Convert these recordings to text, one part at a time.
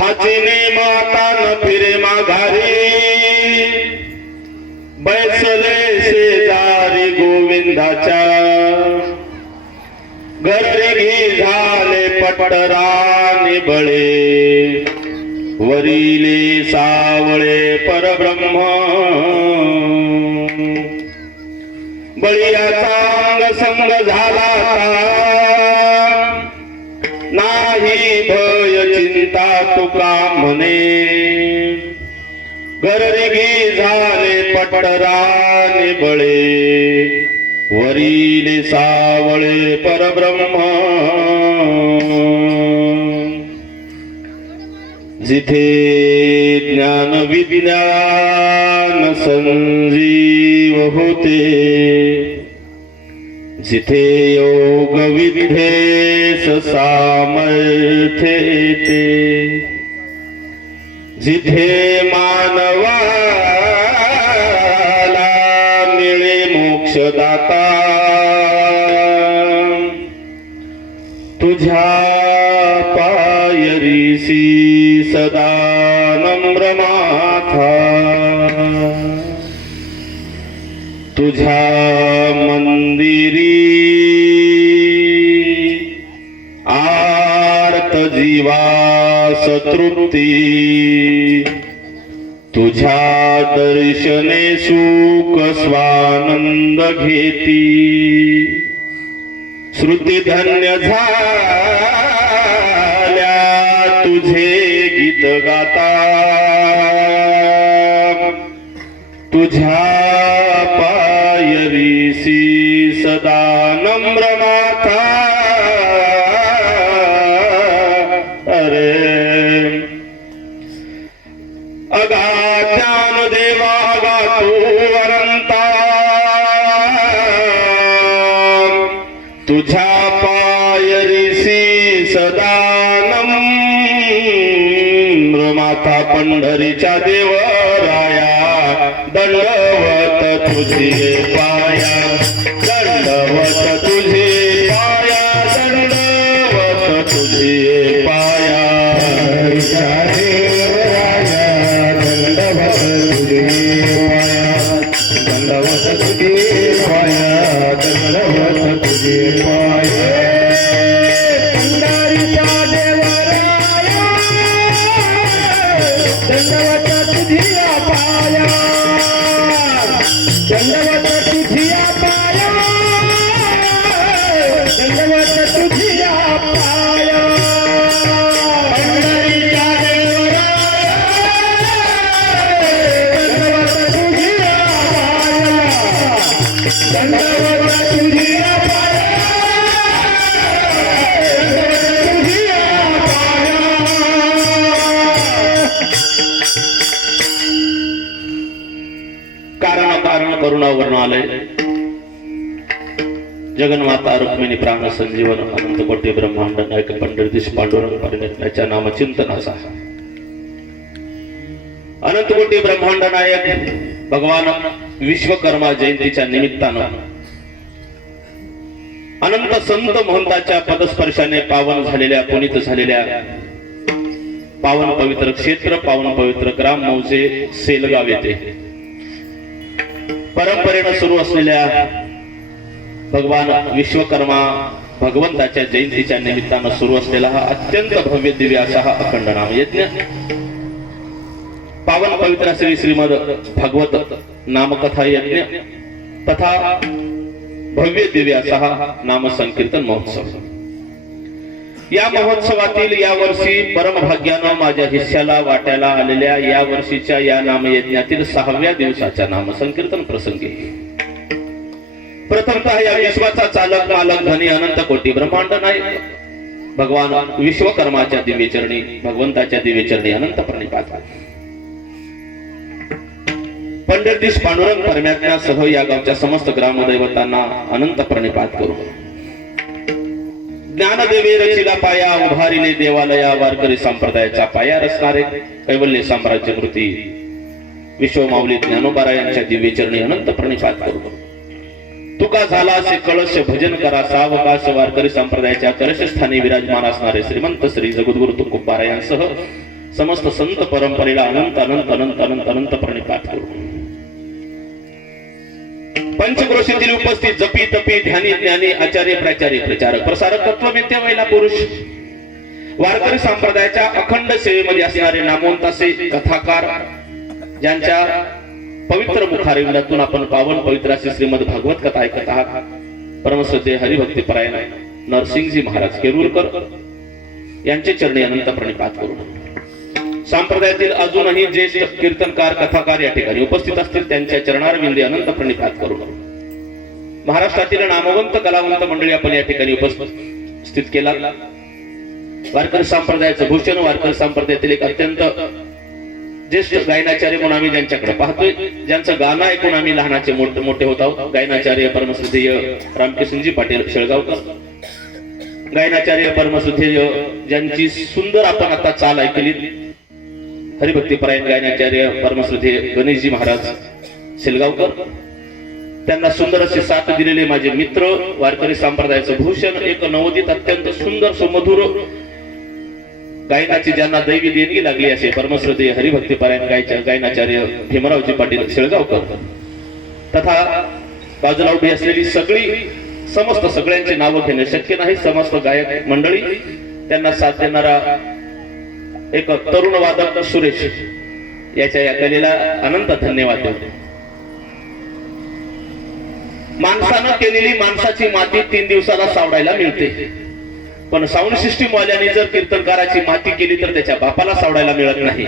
हातीने माता न फिरे माघारी, बैसले शेजारी गोविंदाच्या, गर्गी झाले पटराने बळे, वरिले सावळे परब्रह्म, बळीयाचा अंग संग झाला नाही भय चिंता तुका म्हणे, गर्गी झाले पटराने बळे, वरिले सावळे परब्रह्म, जिथे ज्ञान विज्ञान संजीव होते, जिथे योग विद्येस सामर्थ्य येते, जिथे मानवाला मिळे मोक्षदाता, तुझ्या पायरीसी सदा नम्र माथा, तुझ्या मंदिरी आर्त जीवास तृप्ती, तुझ्या दर्शने सुख स्वानंद घेती, श्रुती धन्य झाल्या तुझे गीत गाता, तुझ्या पायरीसी सदा नम्र माथा, अरे अगाध्यान देवा गातो अनंता, तुझ्या पायरीसी सदा नम्र माथा, पंढरीच्या देवराया दंडवत तुझे पाया, दंडवत तुझे पाया, दंडवत तुझे पाया, देवराया दंडवत तुझे पाया, दंडवत तुझे पाया, दंडवत तुझे पाया, पंढरीच्या देवराया दंडवत तुझे पाया, दंडवत तुझिया पाया, दंडवत तुझिया पाया, पंढरीच्या देवराया दंडवत तुझिया पाया, दंडवत तुझिया पाया, दंडवत तुझिया पाया। कारण करुणावरून आलंय, जगन्माता रुक्मिणी प्राण संजीवन अनंत कोटी ब्रह्मांड नायक पंढरीश पांडुरंग परिणितीच्या नाम चिंतनाचा, अनंत कोटी ब्रह्मांड नायक भगवान विश्वकर्मा जयंतीच्या निमित्तानं अनंत संत महंताच्या पदस्पर्शाने पावन झालेल्या, पुनीत झालेल्या पावन पवित्र क्षेत्र, पावन पवित्र ग्राम मौजे सेलगाव येथे परंपरेनं सुरू असलेल्या भगवान विश्वकर्मा भगवंताच्या जयंतीच्या निमित्तानं सुरू असलेला हा अत्यंत भव्य दिव्य असा हा अखंड नाम यज्ञ, पावन पवित्र श्री श्रीमद भागवत नामकथा यज्ञ तथा भव्य दिव्य असा हा नाम संकीर्तन महोत्सव। या महोत्सवातील या वर्षी परमभाग्यानं माझ्या हिस्साला वाट्याला आलेल्या या वर्षीच्या या नामयज्ञातील 6व्या दिवसाच्या नाम संकीर्तन प्रसंगी प्रथमतः या विश्वाचा चालक मालक धनी अनंत कोटी ब्रह्मांड नायक भगवान विश्वकर्माच्या दिव्यचरणी भगवंताच्या दिव्यचरणी अनंत प्रणिपात। पंढरदीश पांडुरंग परमात्म्यासह या गावच्या समस्त ग्रामदैवतांना अनंत प्रणिपात करू। ज्ञानदेवे रचिला पाया उभारिले देवालया वारकरी संप्रदायाचा पाया रचणारे कैवल्य साम्राज्य कृती विश्वमाऊली ज्ञानोबा यांच्या दिव्यचरणी अनंत प्रणिपात करू। तुका झाला असे कळश भजन करा सावकाश वारकरी संप्रदायाच्या कलशस्थानी विराजमान असणारे श्रीमंत श्री जगद्गुरु तुकोबारा यांसह समस्त संत परंपरेला अनंत अनंत अनंत अनंत अनंत प्रणिपात करू। पंचक्रोशीतील उपस्थित जपी तपी ध्यानी ज्ञानी आचार्य प्राचार्य प्रचारक प्रसारक तत्ववेत्या महिला पुरुष वारकरी संप्रदायाच्या अखंड सेवेमध्ये असणारे नामवंत असे कथाकार ज्यांच्या पवित्र मुखारविंदातून आपण पावन पवित्र असे श्रीमद भागवत कथा ऐकत आहात, परमश्रद्धेय हरिभक्तीपरायण नरसिंगजी महाराज केरुरकर यांचे चरणी अनंत प्रणिपात करू। संप्रदायातील अजूनही ज्येष्ठ कीर्तनकार कथाकार या ठिकाणी उपस्थित असतील त्यांच्या चरणारविंदी अनंत प्रणिपात करू। महाराष्ट्रातील नामवंत कलावंत मंडळी आपण या ठिकाणी उपस्थित केला। वारकरी संप्रदायाचं भूषण वारकरी संप्रदायातील एक अत्यंत ज्येष्ठ गायनाचार्य म्हणून आम्ही ज्यांच्याकडे पाहतोय, ज्यांचं गाणं ऐकून आम्ही लहानाचे मोठे होत आहोत, गायनाचार्य परमश्रद्धेय रामकिशनजी पाटील शेळगावकर, गायनाचार्य परमश्रद्धेय ज्यांची सुंदर आपण आता चाल ऐकली हरिभक्तीपरायण गायनाचार्य परमश्रद्धेय गणेशजी महाराज शेलगावकर, त्यांना सुंदर असे साथ दिलेले माझे मित्र वारकरी संप्रदायाचं भूषण एक नवोदित अत्यंत सुंदर सुमधुर गायनाची ज्यांना दैवी देणगी लागली असे परमश्रद्धेय हरिभक्तीपरायण गायनाचार्य भीमरावजी पाटील शेळगावकर तथा बाजूला उभी असलेली सगळ्यांची नावं घेणे शक्य नाही, समस्त गायक मंडळी त्यांना साथ देणारा एक तरुण वादक सुरेश याच्या या कलेला अनंत धन्यवाद देतो। माणसानं केलेली माणसाची माती 3 दिवसाला सावडायला मिळते, पण साऊंड सिस्टीम वाल्याने जर कीर्तनकाराची माती केली तर त्याच्या बापाला सावडायला मिळत नाही।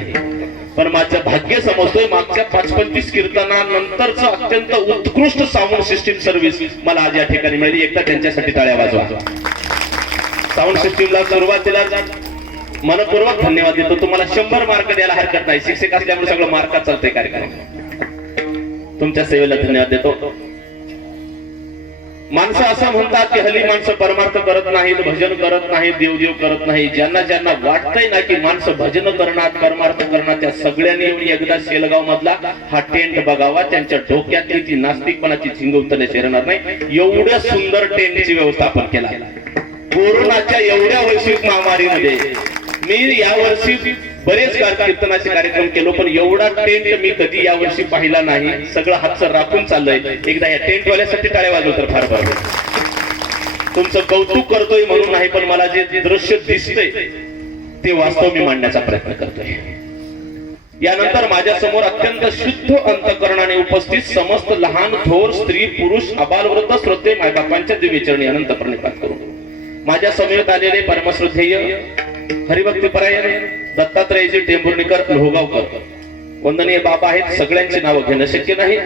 पण माझं भाग्य समजतोय मागच्या 5-25 कीर्तनानंतरच अत्यंत उत्कृष्ट साऊंड सिस्टीम सर्व्हिस मला आज या ठिकाणी मिळाली। एकदा त्यांच्यासाठी टाळ्या वाजवा। साऊंड सिस्टीमला सुरुवातीला मनपूर्वक धन्यवाद देतो। तुम्हाला 100 मार्क द्यायला हरकत नाही, शिक्षक असल्यामुळे सगळं मार्कात चालतंय कार्यक्रम। तुमच्या सेवेला धन्यवाद देतो। माणसं असं म्हणतात की हल्ली माणसं परमार्थ करत नाहीत, भजन करत नाहीत, देवदेव करत नाही। ज्यांना वाटतंय ना की माणसं भजन करणार परमार्थ करणार त्या सगळ्यांनी येऊन एकदा शेलगाव मधला हा टेंट बघावा। त्यांच्या डोक्यातली ती नास्तिकपणाची झिंग उतरण्यास येणार नाही, एवढ्या सुंदर टेंटची व्यवस्था आपण केला। कोरोनाच्या एवढ्या वैश्विक महामारीमध्ये मी यावर्षी बरेच कीर्तनाचे कार्यक्रम केलो, पण एवढा टेंट मी कधी यावर्षी पाहिला नाही। सगळं हातचं राखून चाललंय। एकदा या टेंट वाल्यासाठी टाळ्या वाजव तर फार बरं। तुमचं कौतुक करतोय म्हणून नाही, पण मला जे दृश्य दिसतंय ते वास्तव मी मांडण्याचा प्रयत्न करतोय। यानंतर माझ्या समोर अत्यंत शुद्ध अंतकरणाने उपस्थित समस्त लहान थोर स्त्री पुरुष अबालवृद्ध श्रोते मायबापांच्या दिव्यचरणी अनंत प्रणिपात करू। माझ्या समवेत आलेले परमश्रद्धेय हरिभक्तीपरायण दत्तात्रयजी टेंभुर्णीकर लोहगावकर वंदनीय बाबा आहेत। सगळ्यांची नावं घेणं शक्य नाही,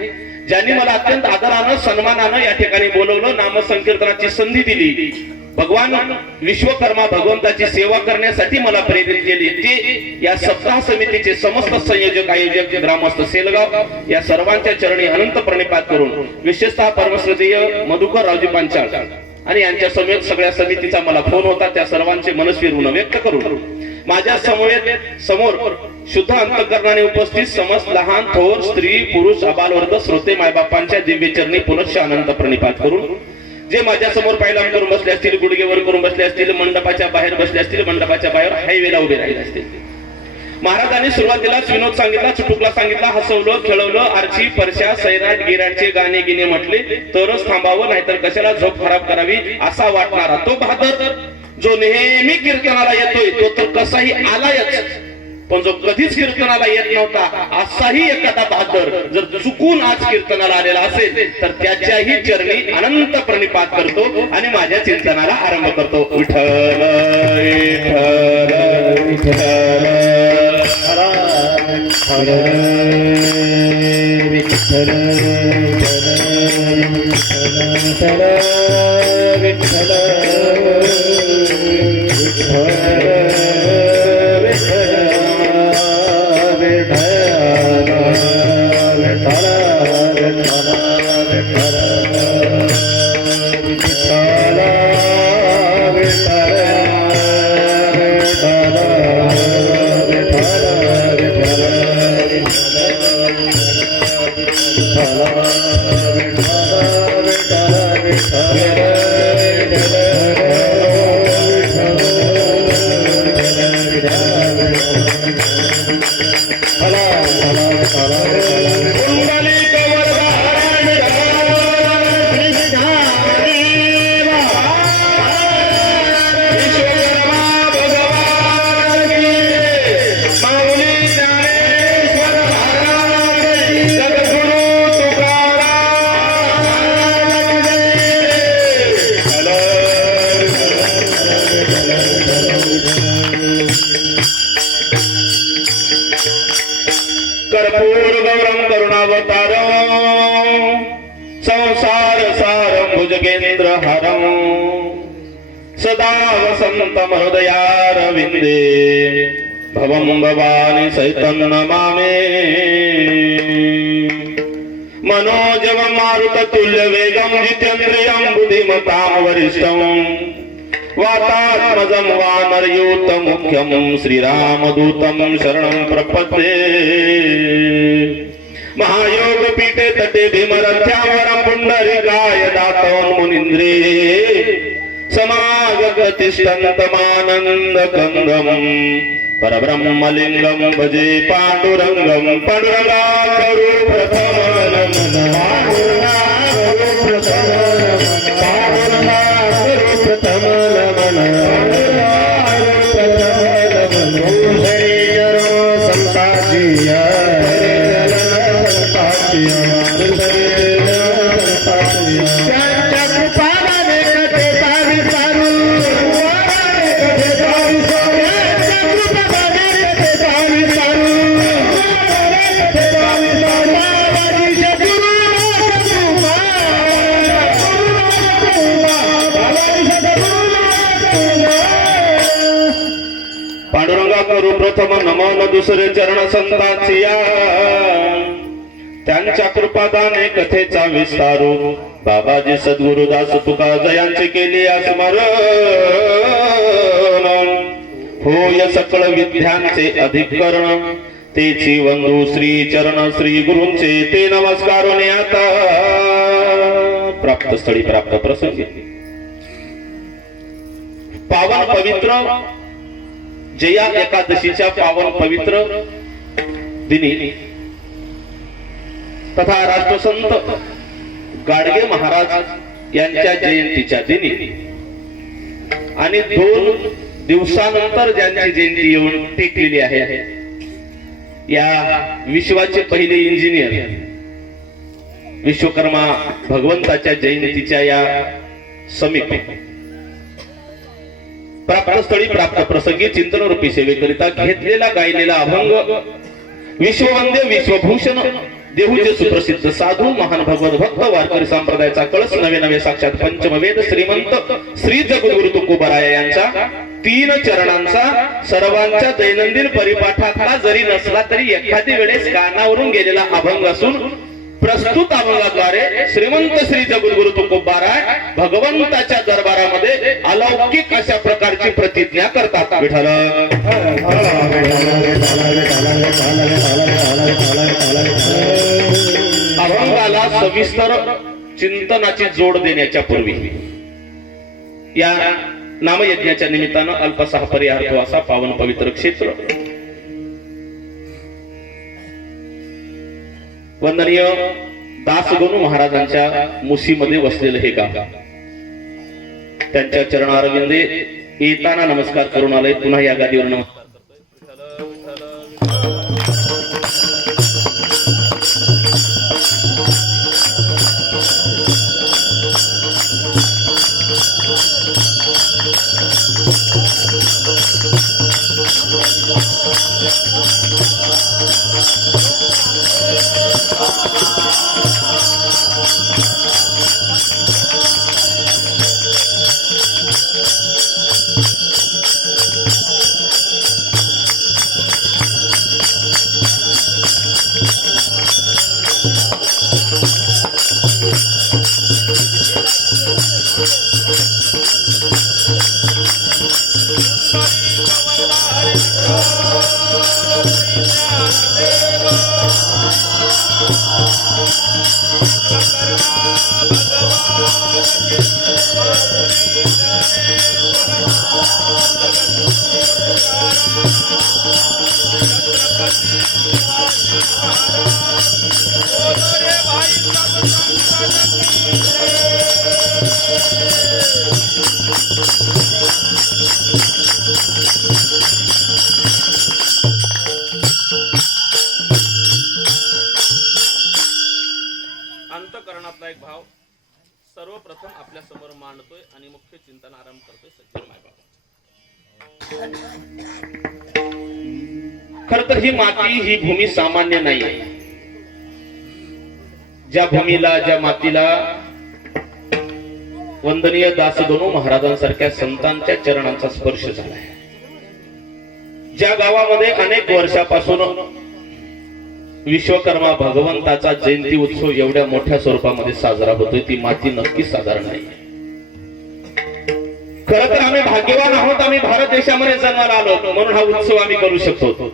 ज्यांनी मला अत्यंत आदरानं सन्मानानं या ठिकाणी बोलवलं, नामसंकीर्तनाची संधी दिली, भगवान विश्वकर्मा भगवंताची सेवा करण्यासाठी मला प्रेरित केली। ते या सप्ताह समितीचे समस्त संयोजक आयोजक ग्रामस्थ सेलगाव या सर्वांच्या चरणी अनंत प्रणिपात करून विशेषतः परमश्रद्धेय मधुकर रावजी पांचाळ आणि यांच्या समेत सगळ्या समितीचा मला फोन होता, त्या सर्वांचे मनस्वी ऋण व्यक्त करून माझ्या समोर शुद्ध अंतकरणाने उपस्थित समस्त लहान थोर स्त्री पुरुष अबालवृद्ध श्रोते मायबापांच्या दिव्यचरणी पुनश्च अनंत प्रणिपात करून जे माझ्या समोर पायलाम करून बसले असतील, गुडघेवर करून बसले असतील, मंडपाच्या बाहेर बसले असतील, मंडपाच्या बाहेर हायवेला उभे राहिले असतील, महाराजांनी सुरुवातीलाच विनोद सांगितला, चुटुकला सांगितला, हसवलं, खेळवलं, आरची परशा सैराट गिराटचे गाणे गिने म्हटले तरच थांबावं, नाहीतर कशाला झोप खराब करावी असा वाटणारा तो बहादर जो नेहमी कीर्तनाला येतोय तो तर कसाही आलायच, पण जो कधीच कीर्तनाला येत नव्हता असाही एखादा बहादर जर चुकून आज कीर्तनाला आलेला असेल तर त्याच्याही चरणी अनंत प्रणिपात करतो आणि माझ्या चिंतनाला आरंभ करतो. विठ्ठल विठ्ठल विठ्ठल विठ्ठल विठ्ठल विठ्ठल कर्पूर गौरम करुणावतारम संसार सारम भुजगेंद्र हरम सदा वसंतम हृदयारविंदे भवम भवानी सहितं नमामि. मनोजव मारुत तुल्य वेगम जितेन्द्रियं बुद्धिमतां वरिष्ठं वातात्मजं वानरयूत मुख्यं श्रीरामदूतं शरणं प्रपद्ये. महायोग पीठे तटे भीमरथ्यावरं पुंडरीकाय दातोन्मुनीन्द्रे समागतिष्ठन्तमानन्द कंदं परब्रह्मलिंगं भजे पांडुरंगं. पांडुरंगाकरु पांडुरंगा करू प्रथम नमन दुसरे चरण संतांचिया. त्यांच्या कृपादाने कथेचा विस्तारू बाबाजी सद्गुरुदास तुका जयांचे केली स्मरण. होय सकळ विद्यांचे अधिकरण तेची वंदू श्री चरण श्री गुरूंचे ते नमस्कारोने आता प्राप्त स्थळी प्राप्त प्रसंगी पावन पवित्र जया एकादशीच्या पावन पवित्र दिनी तथा राष्ट्रसंत गाडगे महाराज यांच्या जयंतीच्या दिनी आणि 2 दिवसानंतर ज्यांची जयंती येऊन टेकलेली आहे या विश्वाचे पहिले इंजिनियर विश्वकर्मा भगवंताच्या जयंतीच्या या समीप प्राप्त स्थळी प्राप्त प्रसंगी चिंतन रूपी सेवेकरिता घेतलेला गायलेला अभंग विश्ववंद्य विश्वभूषण देहूचे सुप्रसिद्ध साधू महान भगवत भक्त वारकरी संप्रदायाचा कळस नवे नवे साक्षात पंचमवेद श्रीमंत श्री जगद्गुरु तुकोबाराय यांचा 3 चरणांचा सर्वांच्या दैनंदिन परिपाठातला जरी नसला तरी एखादी वेळेस कानावरून गेलेला अभंग असून प्रस्तुत अभंगाद्वारे श्रीमंत श्री जगद्गुरु तुकोबाराय भगवंताच्या दरबारामध्ये अलौकिक अशा प्रकारची प्रतिज्ञा करतात. विठ्ठल अभंगाला सविस्तर चिंतनाची जोड देण्याच्या पूर्वी या नामयज्ञाच्या निमित्तानं अल्पसा परिहार्थ असा पावन पवित्र क्षेत्र वंदनीय दासगणू महाराजांच्या मुशीमध्ये वसलेलं हे गाव, त्यांच्या चरणारविंदे येताना नमस्कार करून आले. पुन्हा या गादीवर नमस्कार. अंतःकरणातला एक भाव सर्वप्रथम आपल्या समोर मांडतोय आणि मुख्य चिंतन आरंभ करतोय. सज्जन मायबाप, खर तर ही माती, ही भूमी सामान्य नाही. ज्या भूमीला, ज्या मातीला वंदनीय दासगणू महाराजांसारख्या संतांच्या चरणांचा स्पर्श झालाय, ज्या गावामध्ये अनेक वर्षापासून विश्वकर्मा भगवंताचा जयंती उत्सव एवढ्या मोठ्या स्वरूपामध्ये साजरा होतोय, ती माती नक्कीच साधारण नाही. खरं तर आम्ही भाग्यवान आहोत, आम्ही भारत देशामध्ये जन्माला आलो म्हणून हा उत्सव आम्ही करू शकतो.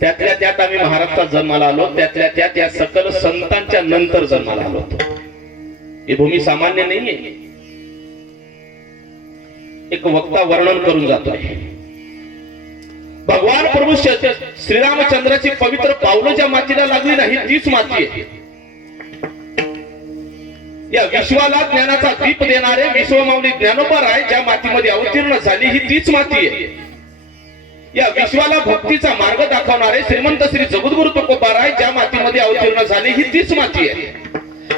त्यातल्या त्यात आम्ही महाराष्ट्रात जन्माला आलो, त्यातल्या त्यात या सकल संतांच्या नंतर जन्माला आलो. ही भूमी सामान्य नाहीये. एक वक्ता वर्णन करून जातोय. भगवान प्रभू श्रीरामचंद्राची पवित्र पावलं ज्या मातीला लागली नाही तीच माती आहे. या विश्वाला ज्ञानाचा दीप देणारे विश्वमाऊली ज्ञानोबा राय ज्या मातीमध्ये अवतीर्ण झाली ही तीच माती आहे. या विश्वाला भक्तीचा मार्ग दाखवणारे श्रीमंत श्री जगद्गुरु तुकोबा राय ज्या मातीमध्ये अवतीर्ण झाले ही तीच माती आहे.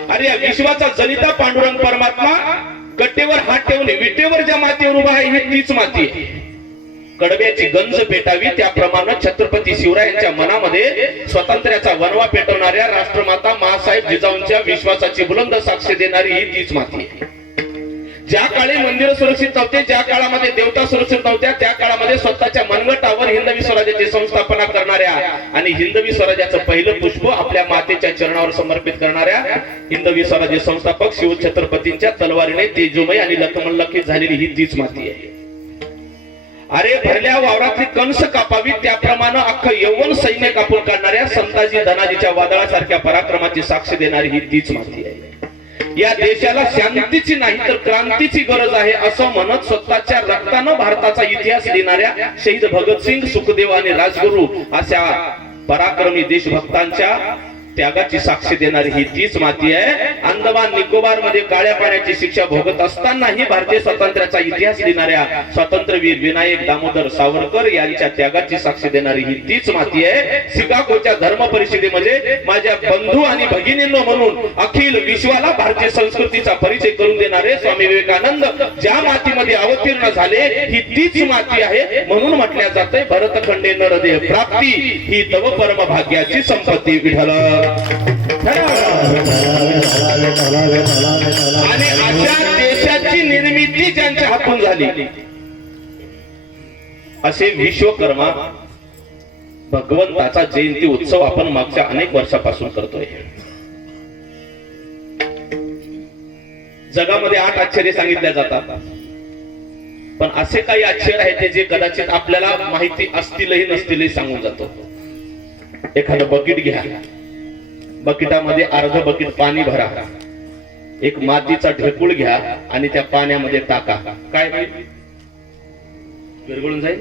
अरे या विश्वाचा जनिता पांडुरंग परमात्मा कट्टेवर हात ठेवून विटेवर ज्या मातीवर उभा आहे ही तीच माती आहे. कडब्याची गंज पेटावी त्याप्रमाणे छत्रपती शिवरायांच्या मनामध्ये स्वातंत्र्याचा वनवा पेटवणाऱ्या राष्ट्रमाता मासाहेब जिजाऊंच्या विश्वासाची बुलंद साक्ष देणारी ही तीच माती आहे. ज्या काळी मंदिर सुरक्षित नव्हते, ज्या काळामध्ये देवता सुरक्षित नव्हत्या, त्या काळामध्ये स्वतःच्या मनगटावर हिंदवी स्वराज्याची संस्थापना करणाऱ्या आणि हिंदवी स्वराज्याचं पहिलं पुष्प आपल्या मातेच्या चरणावर समर्पित करणाऱ्या हिंदवी स्वराज्य संस्थापक शिवछत्रपतींच्या तलवारीने तेजोमय आणि लखमल्लखित झालेली ही तीच माती आहे. अरे भरल्या वावरातली कंस कापावी त्याप्रमाणे अख्खं यौवन सैन्य कापून काढणाऱ्या संताजी धनाजीच्या वादळासारख्या पराक्रमाची साक्ष देणारी ही तीच माती आहे. या देशाला शांतीची नाही तर क्रांतीची गरज आहे असं म्हणत स्वतःच्या रक्तानं भारताचा इतिहास लिहिणाऱ्या शहीद भगतसिंग, सुखदेव आणि राजगुरू अशा पराक्रमी देशभक्तांच्या त्यागाची साक्ष देणारी ही तीच माती आहे. अंदमान निकोबार मध्ये काळ्या पाण्याची शिक्षा भोगत असतानाही भारतीय स्वातंत्र्याचा इतिहास लिहिणाऱ्या स्वातंत्र्यवीर विनायक दामोदर सावरकर यांच्या त्यागाची साक्ष देणारी ही तीच माती आहे. शिकागोच्या धर्म परिषदेमध्ये माझ्या बंधू आणि भगिनींनो म्हणून अखिल विश्वाला भारतीय संस्कृतीचा परिचय करून देणारे स्वामी विवेकानंद ज्या मातीमध्ये अवतीर्ण झाले ही तीच माती आहे. म्हणून म्हटल्या जाते भरतखंडे नरदेह प्राप्ती ही तव परम भाग्याची संपत्ती. विठ्ठल आणि अशा देशाची निर्मिती ज्यांच्या हातून झाली असे विश्वकर्मा भगवंताचा जयंती उत्सव आपण मागच्या अनेक वर्षापासून करतोय. जगामध्ये 8 आश्चर्य सांगितल्या जातात, पण असे काही आश्चर्य आहेत ते जे कदाचित आपल्याला माहिती असतीलही नसतीलही सांगून जातो. एखादं बकेट घ्या, बकेटामध्ये अर्ध बकेट पाणी भरा, एक मातीचा ढेकूळ घ्या आणि त्या पाण्यामध्ये टाका. काय विरघळून जाईल.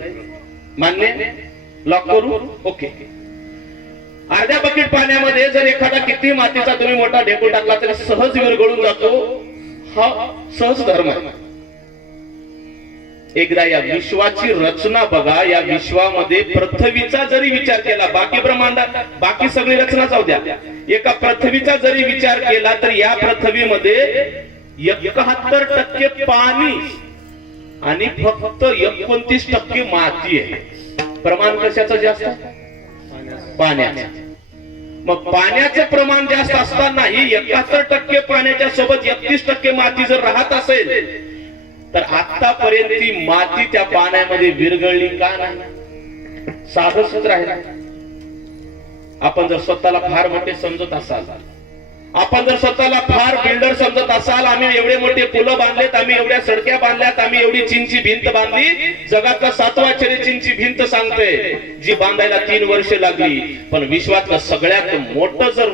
मान्य? लॉक करू? ओके. अर्ध्या बकेट पाण्यामध्ये जर एखादा किती मातीचा तुम्ही मोठा ढेकूळ टाकला तरी सहज विरघळून जातो. हा सहज धर्म आहे. एकदा या विश्वाची रचना बघा. या विश्वामध्ये पृथ्वीचा जरी विचार केला, बाकी ब्रह्मांडात बाकी सगळी रचना जाऊ द्या, एका पृथ्वीचा जरी विचार केला तर या पृथ्वीमध्ये 71% पाणी आणि फक्त 29% माती आहे. प्रमाण कशाचं जास्त? पाण्याचं. मग पाण्याचं प्रमाण जास्त असतानाही 71% पाण्याच्या सोबत 31% माती जर राहत असेल तर आतापर्यंत ती माती त्या पाण्यामध्ये विरघळली का नाही? साधं सूत्र आहे. आपण जर स्वतःला फार मोठे समजत असाल, आपण जर स्वतःला फार बिल्डर समजत असाल, आम्ही एवढे मोठे पुलं बांधलेत, आम्ही एवढ्या सडक्या बांधल्यात, आम्ही एवढी चीनची भिंत बांधली, जगातला 7वा आश्चर्य चीनची भिंत सांगते, जी बांधायला 3 वर्ष लागली. पण विश्वातलं सगळ्यात मोठं जर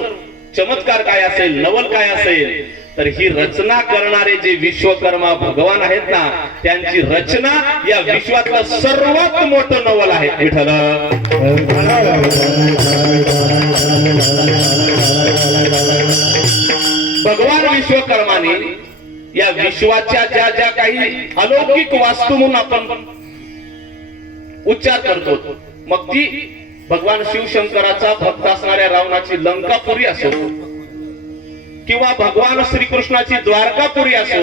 चमत्कार काय असेल, नवल काय असेल, तर ही रचना करणारे जे विश्वकर्मा भगवान आहेत ना, त्यांची रचना या विश्वातलं सर्वात मोठं नवल आहे. विठ्ठल भगवान विश्वकर्माने या विश्वाच्या ज्या ज्या काही अलौकिक वास्तू म्हणून आपण उच्चार करतो, मग ती भगवान शिवशंकराचा भक्त असणाऱ्या रावणाची लंकापुरी असो किंवा भगवान श्रीकृष्णाची द्वारकापुरी असो,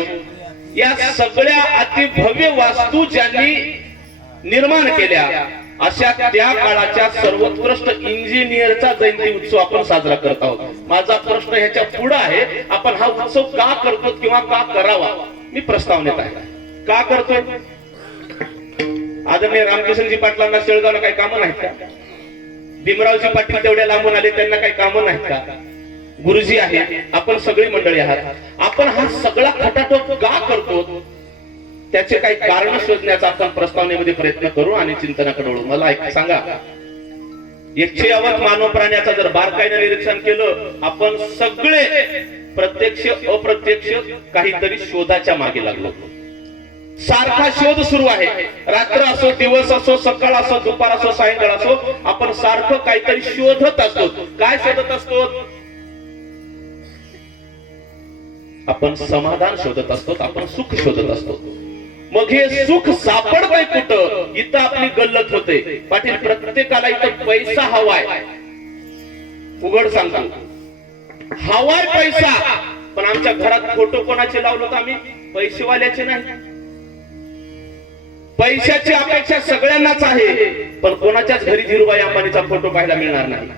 या सगळ्या अतिभव्य वास्तू ज्यांनी निर्माण केल्या, अशा त्या काळाच्या सर्वोत्कृष्ट इंजिनियरचा जयंती उत्सव आपण साजरा करत आहोत. माझा प्रश्न ह्याच्या पुढे आहे, आपण हा उत्सव का करतो किंवा का करावा? मी प्रस्तावनेत आहे. का करतोय? आदरणीय रामकिशनजी पाटलांना शेळगावला काही कामं नाहीत का? भीमरावजी पाटील तेवढ्या लांबून आले, त्यांना काही कामं नाहीत का? गुरुजी आहे, आपण सगळी मंडळी आहात. आपण हा सगळा खटाटोप का करतो? त्याचे काही कारण शोधण्याचा आपण प्रस्तावनेमध्ये प्रयत्न करू आणि चिंतनाकडे वळू. मला एक सांगा, 100 मानव प्राण्याचा जर बारकाईने निरीक्षण केलं, आपण सगळे प्रत्यक्ष अप्रत्यक्ष काहीतरी शोधाच्या मागे लागलो. सारखा शोध सुरू आहे. रात्र असो, दिवस असो, सकाळ असो, दुपार असो, सायंकाळ असो, आपण सारखं काहीतरी शोधत असतो. काय शोधत असतो? आपण समाधान शोधत असतो, आपण सुख शोधत असतो. मग हे सुख सापडतंय कुठं? इथं आपली गल्लत होते. पाटील, प्रत्येकाला इथं पैसा हवाय. उघड सांगतो, हवाय पैसा. पण आमच्या घरात फोटो कोणाचे लावलो तर आम्ही पैसेवाल्याचे नाही. पैशाची अपेक्षा सगळ्यांनाच आहे, पण कोणाच्याच घरी धीरूभाई अंबानीचा फोटो पाहायला मिळणार नाही.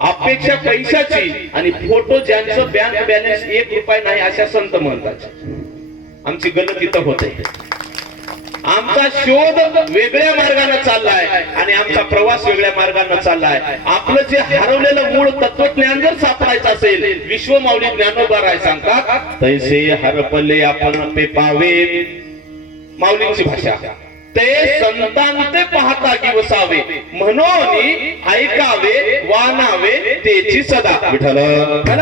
अपेक्षा पैशाची आणि फोटो ज्यांचं बँक बॅलन्स 1 रुपया नाही अशा संत म्हणतात. आमची गलत इथं होते. आमचा शोध वेगळ्या मार्गाने चाललाय आणि आमचा प्रवास वेगळ्या मार्गाने चाललाय. आपलं जे हरवलेलं मूळ तत्वज्ञान जर सापडायचं असेल, विश्वमाऊली ज्ञानोबा राय सांगतात, तैसे हरपले आपण पे पावे. माऊलींची भाषा, ते संतांते पाहता की वसावे, म्हणून ऐकावे वानावे तेची सदा. विठ्ठल का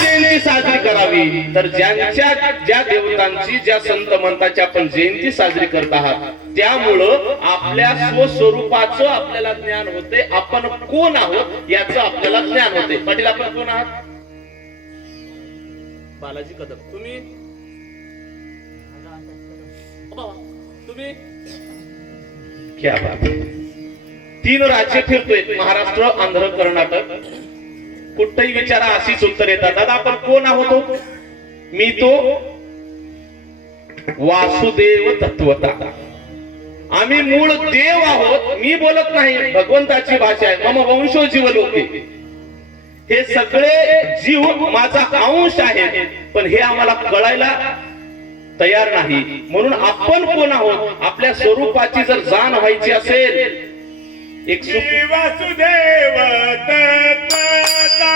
जयंती साजरी करावी? तर ज्या देवतांची, ज्या संत मंताची आपण जयंती साजरी करत आहात, त्यामुळं आपल्या स्वस्वरूपाचं आपल्याला ज्ञान होते. आपण कोण आहोत याचं आपल्याला ज्ञान होते. पाटील, आपण कोण आहात? बालाजी कदम. तुम्ही? तुम्ही? क्या बात है. 3 राज्य फिरतोय, महाराष्ट्र, आंध्र, कर्नाटक. कुठेही विचारा अशीच उत्तर येतात. दादा, आपण कोण आहोत? मी तो वासुदेव तत्वता. आम्ही मूळ देव आहोत. मी बोलत नाही, भगवंताची भाषा आहे. मम वंशो जीव लोके. हे सगळे जीव माझा अंश आहे, पण हे आम्हाला कळायला तयार नाही. म्हणून आपण कोण आहोत, आपल्या स्वरूपाची जर जाण व्हायची असेल, एक वासुदेव तत्वता,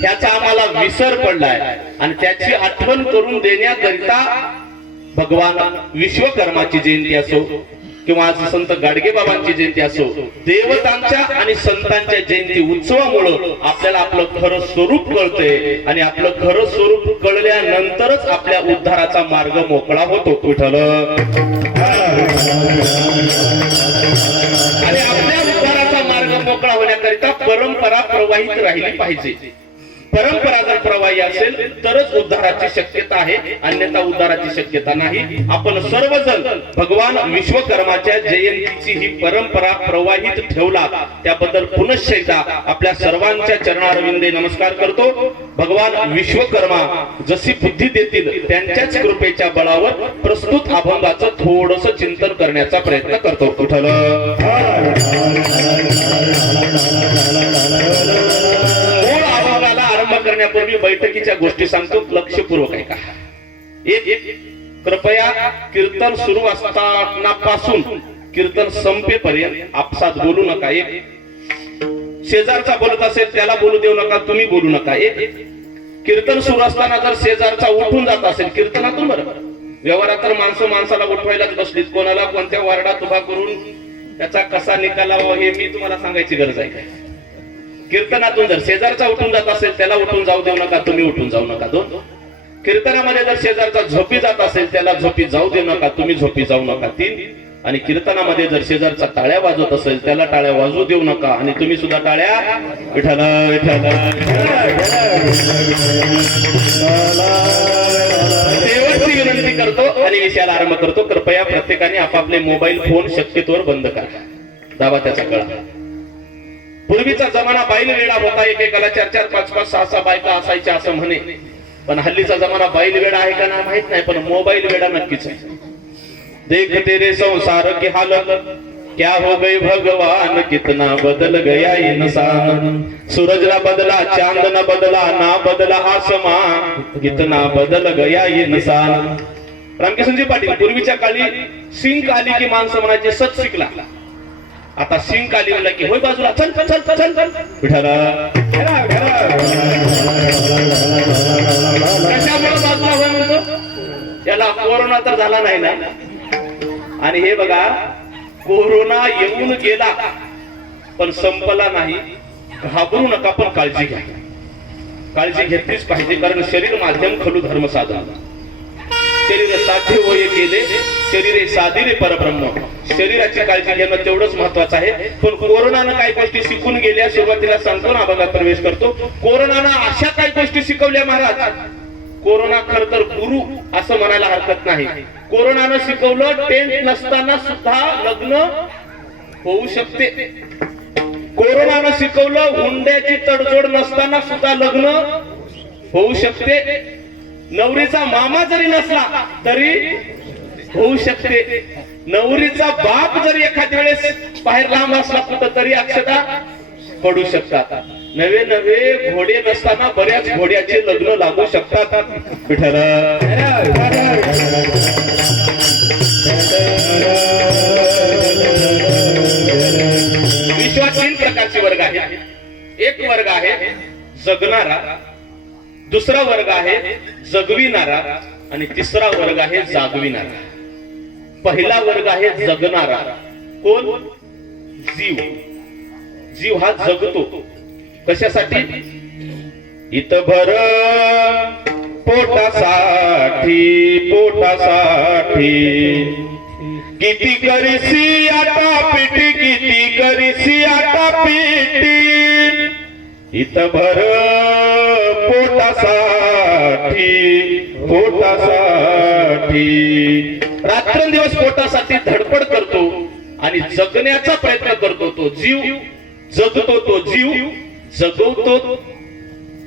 ह्याचा आम्हाला विसर पडलाय आणि त्याची आठवण करून देण्याकरिता भगवान विश्वकर्माची जयंती असो किंवा आज संत गाडगे बाबांची जयंती असो, देवतांच्या आणि संतांच्या जयंती उत्सवामुळे आपल्याला आपलं खरं स्वरूप कळतंय आणि आपलं खरं स्वरूप कळल्यानंतरच आपल्या उद्धाराचा मार्ग मोकळा होतो. विठ्ठल आणि आपल्या उद्धाराचा मार्ग मोकळा होण्याकरिता परंपरा प्रवाहित राहिली पाहिजे. परंपरा जर प्रवाही असेल तरच उद्धाराची शक्यता आहे, अन्यथा उद्धाराची शक्यता नाही. आपण सर्वजण भगवान विश्वकर्माच्या जयंतीची ही परंपरा प्रवाहित ठेवला त्याबद्दल पुनश्च एकदा आपल्या सर्वांच्या चरणारविंदे नमस्कार करतो. भगवान विश्वकर्मा जशी बुद्धी देतील त्यांच्याच कृपेच्या बळावर प्रस्तुत अभंगाचं थोडंसं चिंतन करण्याचा प्रयत्न करतो. विठ्ठल आरंभ करण्यापूर्वी बैठकीच्या गोष्टी सांगतो, लक्षपूर्वक ऐका. एक कृपया कीर्तन सुरू असतानापासून कीर्तन संपेपर्यंत आपसात बोलू नका. एक शेजारचा बोलत असेल त्याला बोलू देऊ नका, तुम्ही बोलू नका. एक कीर्तन सुरू असताना जर शेजारचा उठून जात असेल कीर्तनातून, बरं व्यवहारात तर माणसं माणसाला उठवायलाच बसलीत, कोणाला कोणत्या वार्डात उभा करून त्याचा कसा निकाल लावा हे मी तुम्हाला सांगायची गरज आहे. कीर्तनातून जर शेजारचा उठून जात असेल त्याला उठून जाऊ देऊ नका, तुम्ही उठून जाऊ नका. दोन कीर्तनामध्ये जर शेजारचा झोपी जात असेल त्याला झोपी जाऊ देऊ नका, तुम्ही झोपी जाऊ नका. तीन आणि कीर्तनामध्ये जर शेजारचा टाळ्या वाजवत असेल त्याला टाळ्या वाजवू देऊ नका आणि तुम्ही सुद्धा टाळ्या. विठ्ठल विठ्ठल शेवटची विनंती करतो आणि विषयाला आरंभ करतो. कृपया प्रत्येकाने आपापले मोबाईल फोन शक्यतोवर बंद करा, दाबा त्याचा कळा. पूर्वीचा जमाना बैल वेडा होता, एकेकाला 4-4, 5-5, 6-6 बायका असायच्या असं म्हणे. पण हल्लीचा जमाना बैल वेडा आहे का ना माहित नाही, पण मोबाईल वेडा नक्कीच आहे. देख तेरे संसार की हालत क्या हो गई भगवान, कितना बदल गया इंसान. सूरज ना बदला, चांद न बदला, ना बदला आसमान, कितना बदल गया इंसान. रामकिशनजी पाटील, पूर्वीच्या काळी सिंक आली की माणसं म्हणायचे सत शिकला. आता सिंक आली म्हणलं की होय बाजूला, चल चल चल चल चल. विठ्ठला कशामुळे बाजूला होय म्हणतो, त्याला कोरोना तर झाला नाही ना. आणि हे बघा, कोरोना येऊन गेला पण संपला नाही. घाबरू नका, पण काळजी घ्या. काळजी घेतलीच पाहिजे, कारण शरीर माध्यम खलू धर्म साधन. शरीर साध्य होय केले, शरीरे साधिरे परब्रह्म. शरीराची काळजी घेणं तेवढंच महत्वाचं आहे. पण कोरोनानं काही गोष्टी शिकून गेल्या, सुरुवातीला सांगतो ना, अभंगात प्रवेश करतो. कोरोनानं अशा काही गोष्टी शिकवल्या महाराज. कोरोना खर तर गुरु असं म्हणायला हरकत नाही. कोरोनानं शिकवलं टेंट नसताना सुद्धा लग्न होऊ शकते. कोरोनानं शिकवलं हुंड्याची तडजोड नसताना सुद्धा लग्न होऊ शकते. नवरीचा मामा जरी नसला तरी होऊ शकते. नवरीचा बाप जरी एखाद्या वेळेस बाहेर लांब असला कुठं तरी अक्षता पडू शकतात. नवे नवे घोडे नसताना बऱ्याच घोड्याचे लग्न लागू शकतात. विठ्ठल विश्वात 3 प्रकारचे वर्ग आहेत. एक वर्ग आहे जगणारा, दुसरा वर्ग आहे जगविणारा आणि तिसरा वर्ग आहे जागविणारा. पहिला वर्ग आहे जगणारा. कोण? जीव. जीव हा जगतो. कशासाठी? इतभर पोटासाठी, पोटासाठी किती करीसी आटा पिटी, किती करीसी आटा पिटी. इतभर पोटासाठी, पोटासाठी रात्रंदिवस पोटासाठी धडपड करतो आणि जगण्याचा प्रयत्न करतो. तो जीव जगतो, तो जीव जगवतो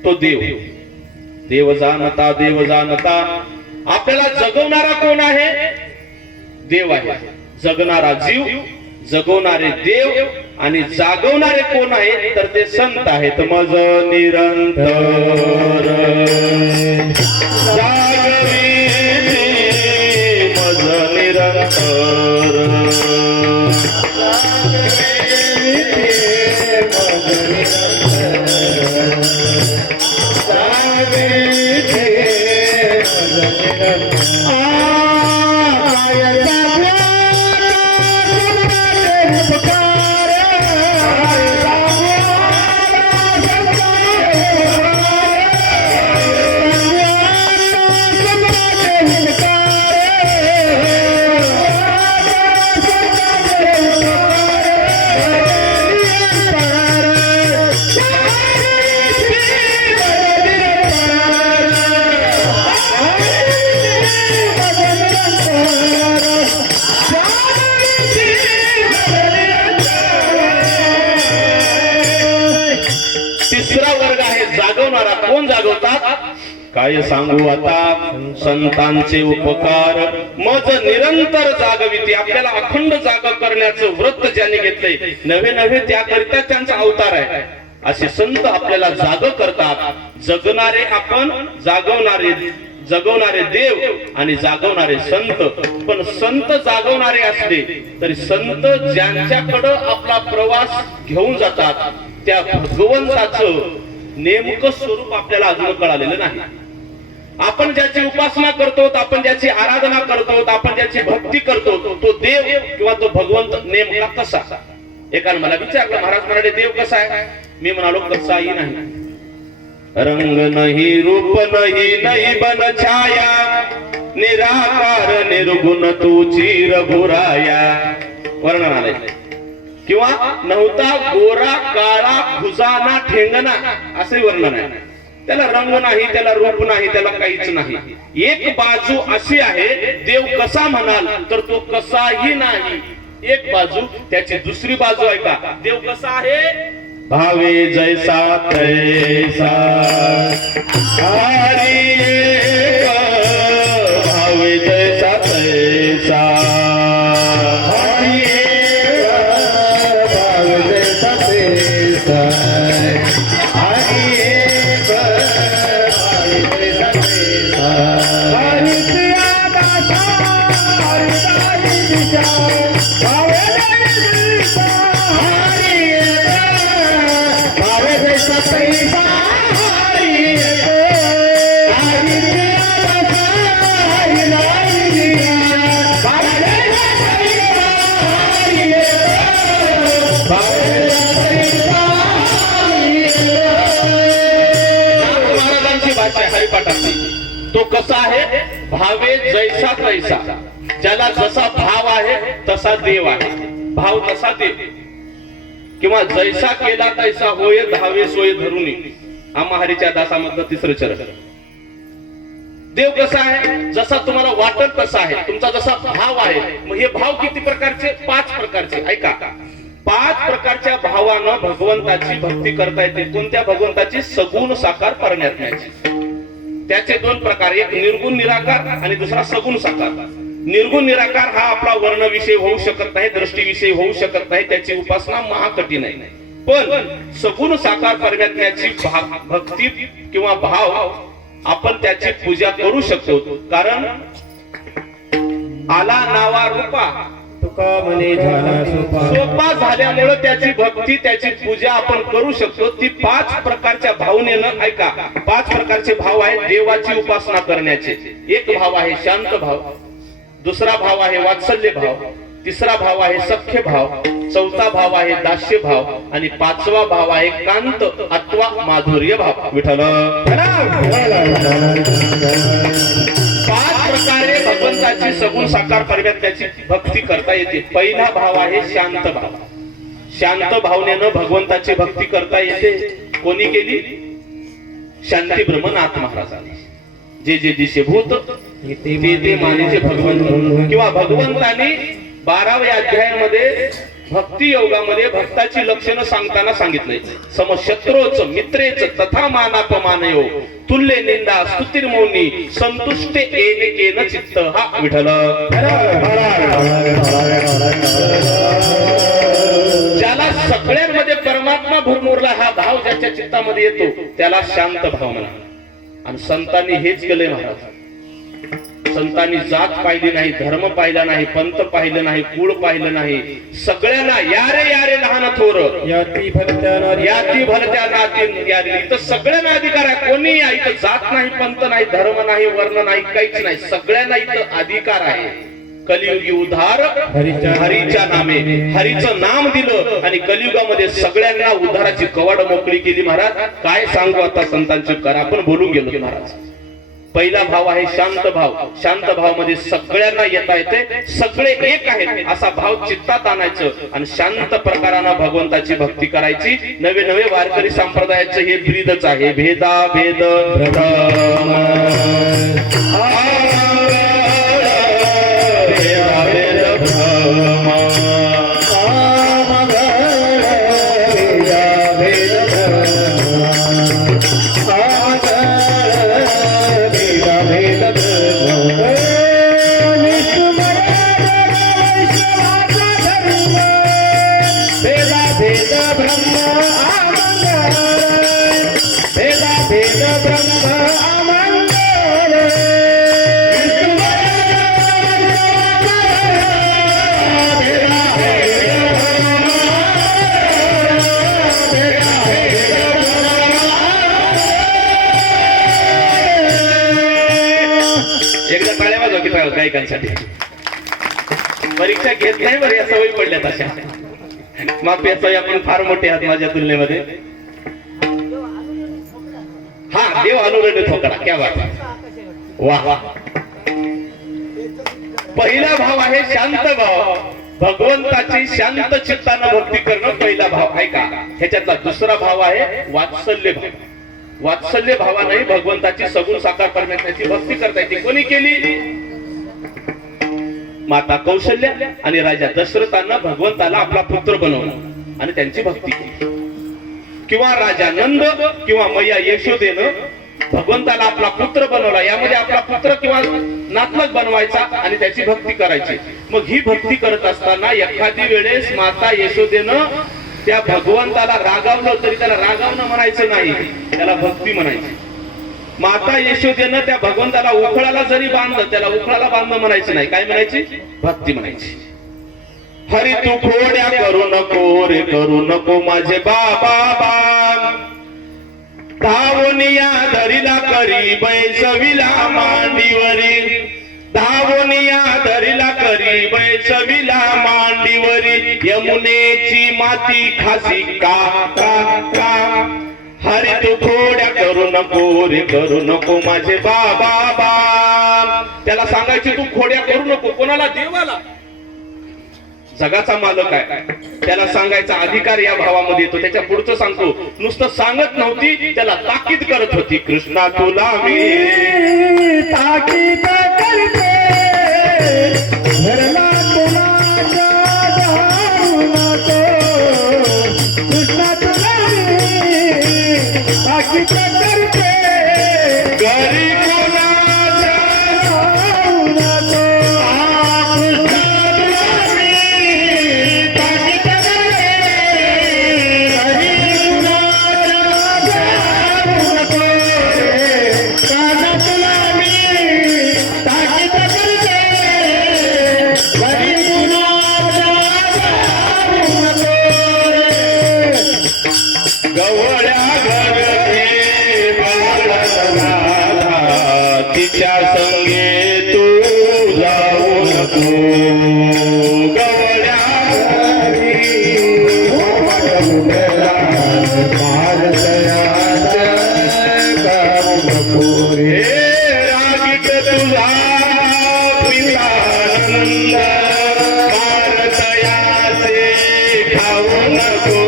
तो देव. देव जाणता, देव जाणता. आपल्याला जगवणारा कोण आहे? देव आहे. जगणारा जीव, जगवणारे देव आणि जागवणारे कोण आहे तर ते संत आहेत. मज निरंतर जागवी, मज निरंतर तिसरा वर्ग आहे जागवणारा. कोण जागवतात? काय सांगू आता संतांचे उपकार मज निरंतर जागविते. आपल्याला अखंड जाग करण्याचं व्रत ज्याने घेतलंय, नवे नवे त्याकरिता त्यांचा अवतार आहे. असे संत आपल्याला जाग करतात. जगणारे आपण, जगवणारे देव आणि जागवणारे संत. पण संत जागवणारे असले तरी संत ज्यांच्याकडं आपला प्रवास घेऊन जातात त्या भगवंताचं नेमकं स्वरूप आपल्याला अजून कळालेलं नाही. आपण ज्याची उपासना करतो, आपण ज्याची आराधना करतो, आपण ज्याची भक्ती करतो, तो देव किंवा तो भगवंत नेमका कसा? एकाने मला विचारलं, महाराज म्हणाले देव कसा आहे? मी म्हणालो कसाही नाही. रंग नाही, रूप नाही, नाही बन छाया, निराकार निर्गुण तुझी रघुराया. वर्णन आलंय. किंवा नव्हता गोरा काळा खुजाना ठेंगणा असे वर्णन आहे. त्याला रंग नाही, त्याला रूप नाही, त्याला काहीच नाही. एक बाजू अशी आहे, देव कसा म्हणाल तर तो कसाही नाही. एक बाजू. त्याची दुसरी बाजू आहे का? देव कसा आहे? भावे जैसा तैसा हरी एक, भावे जैसा तैसा हरी एक, भावे जैसा तैसा हरी एक, भावे जैसा तैसा हरी सिया दासा हरी दाई दिशा भावे जैसा हरी एक, भावे जैसा तैसा हरी एक, हरी सिया दासा हरी दाई दिशा भावे जैसा तैसा हरी एक, भावे जैसा तैसा हरी एक. महाराजांची भाषा हरिपाठातली. तो कसा आहे? भावे जैसा तैसा. ज्याला जसा भाव आहे तसा देव आहे. भाव तसा देव. किंवा जैसा केला तैसा होय धावे सोय धरुनी. आम्हा हरीच्या दासामधलं तिसरं चरण. देव कसा आहे? जसा तुम्हाला वाटत तसा आहे. तुमचा जसा भाव आहे. मग हे भाव किती प्रकारचे? 5 प्रकारचे. ऐका, 5 प्रकारच्या भावानं भगवंताची भक्ती करता येते. कोणत्या भगवंताची? सगुण साकार परमात्म्याची. त्याचे 2 प्रकार. एक निर्गुण निराकार आणि दुसरा सगुण साकार. निर्गुण निराकार हा आपला वर्णविषय होऊ शकत नाही, दृष्टीविषयी होऊ शकत नाही. त्याची उपासना महाकठीण आहे. पण सगुण साकार परमात्म्याची भक्ती किंवा भाव आपण त्याची पूजा करू शकतो. कारण आला नावा रूपा तुका म्हणे झाला सोपा झाल्यामुळे त्याची भक्ती, त्याची पूजा आपण करू शकतो. ती 5 प्रकारच्या भावनेनं. ऐका, 5 प्रकारचे भाव आहेत देवाची उपासना करण्याचे. एक भाव आहे शांत भाव, दुसरा भाव आहे वात्सल्य भाव, तिसरा भाव आहे सख्य भाव, चौथा भाव आहे दास्य भाव आणि 5वा भाव आहे कांत अथवा माधुर्य भाव. विठ्ठल 5 प्रकारे भगवंताची सगुण साकार परमात्म्याची भक्ती करता येते. पहिला भाव आहे शांत भाव. शांत भावनेनं भगवंताची भक्ती करता येते. कोणी केली? शांती ब्रह्मनाथ महाराजांनी. जे जे दिशेभूत ते मानेचे भगवंत. किंवा भगवंतांनी 12व्या अध्यायामध्ये भक्ती योगामध्ये भक्ताची लक्षणं सांगताना सांगितलंय. समशत्रोच मित्रेच तथा मानापमानयो तुल्य निंदा स्तुतिर्मौनी संतुष्टे एकेन चित्त. हा विठ्ठल. ज्याला सगळ्यांमध्ये परमात्मा भरमुरला हा भाव ज्याच्या चित्तामध्ये येतो त्याला शांत भाव म्हणा. आणि संतांनी हेच केलंय महाराज. संतांनी जात पाहिली नाही, धर्म पाहिला नाही, पंथ पाहिलं नाही, कुळ पाहिलं नाही. सगळ्यांना यारे यारे लहान थोर याती भलत्या याती भलत्या नाती यारी. तर सगळ्यांना अधिकार आहे. कोण कोणी इथं जात नाही, पंत नाही, धर्म नाही, वर्ण नाही, काहीच नाही, सगळ्यांना इथं अधिकार आहे. कलियुगी उद्धार हरीच्या नामे, हरीचं नाम दिलं आणि कलियुगामध्ये सगळ्यांना उद्धाराची कवाड मोकळी केली. महाराज काय सांगू आता संतांची कर, आपण बोलून गेलो महाराज. पहिला भाव आहे शांत भाव. शांत भाव मध्ये सगळ्यांना येता येते, सगळे एक आहेत असा भाव चित्तात आणायचं आणि शांत प्रकारानं भगवंताची भक्ती करायची. नवे नवे वारकरी संप्रदायाचं हे ब्रीदच आहे. भेदा भेद गायकांसाठी परीक्षा घेत नाही बरं, या सवयी पडल्या तशा. माफ याचं आपण फार मोठे आहात माझ्या तुलनेमध्ये. हा देव अनुरण ठोकरा, क्या बात. वा. पहिला भाव आहे शांत भाव. भगवंताची शांत चित्तानं भक्ती करणं पहिला भाव आहे का. ह्याच्यातला दुसरा भाव आहे वात्सल्य भाव. वात्सल्य भावाने भगवंताची सगुण साकार परमेश्वराची भक्ती करता येते. कोणी केली. माता कौशल्या आणि राजा दशरथानं भगवंताला आपला पुत्र बनवलं आणि त्यांची भक्ती केली. किंवा राजा नंद किंवा मैया यशोदेनं भगवंताला आपला पुत्र बनवला. यामध्ये आपला पुत्र किंवा नातलग बनवायचा आणि त्याची भक्ती करायची. मग ही भक्ती करत असताना एखादी वेळेस माता यशोदेनं त्या भगवंताला रागावलं तरी त्याला रागावणं म्हणायचं नाही, त्याला भक्ती म्हणायची. माता यशोदेनं त्या भगवंताला उखळाला जरी बांधलं, त्याला उखळाला बांधणं म्हणायचं नाही, काय म्हणायची. भक्ती म्हणायची. हरी तू खोड्या करू नको रे, करू नको माझे बाबा बाम. धावनिया धरीला करी बैसविला मांडीवरी. धावनिया धरीला करी बैसविला मांडीवरी. यमुनेची माती खासी का का का. हरी तू खोड्या करू नको रे, करू नको माझे बाबा बाम. त्याला सांगायची तू खोड्या करू नको. कोणाला. देवाला. जगाचा मालक आहे, त्याला सांगायचा अधिकार या भावामध्ये येतो. त्याच्या पुढचं सांगतो. नुसतं सांगत नव्हती, त्याला ताकीद करत होती. कृष्णा तुला मी ताकीद करते, धरला कोणाचा दारू नको. कृष्णा तुला मी ताकीद करते, घरी कोणाच्या दारू नको. तिच्या संगे तू जाऊ नको. गवळ्या रागित तुझा पितानंद, भारतयाचे खाऊ नको.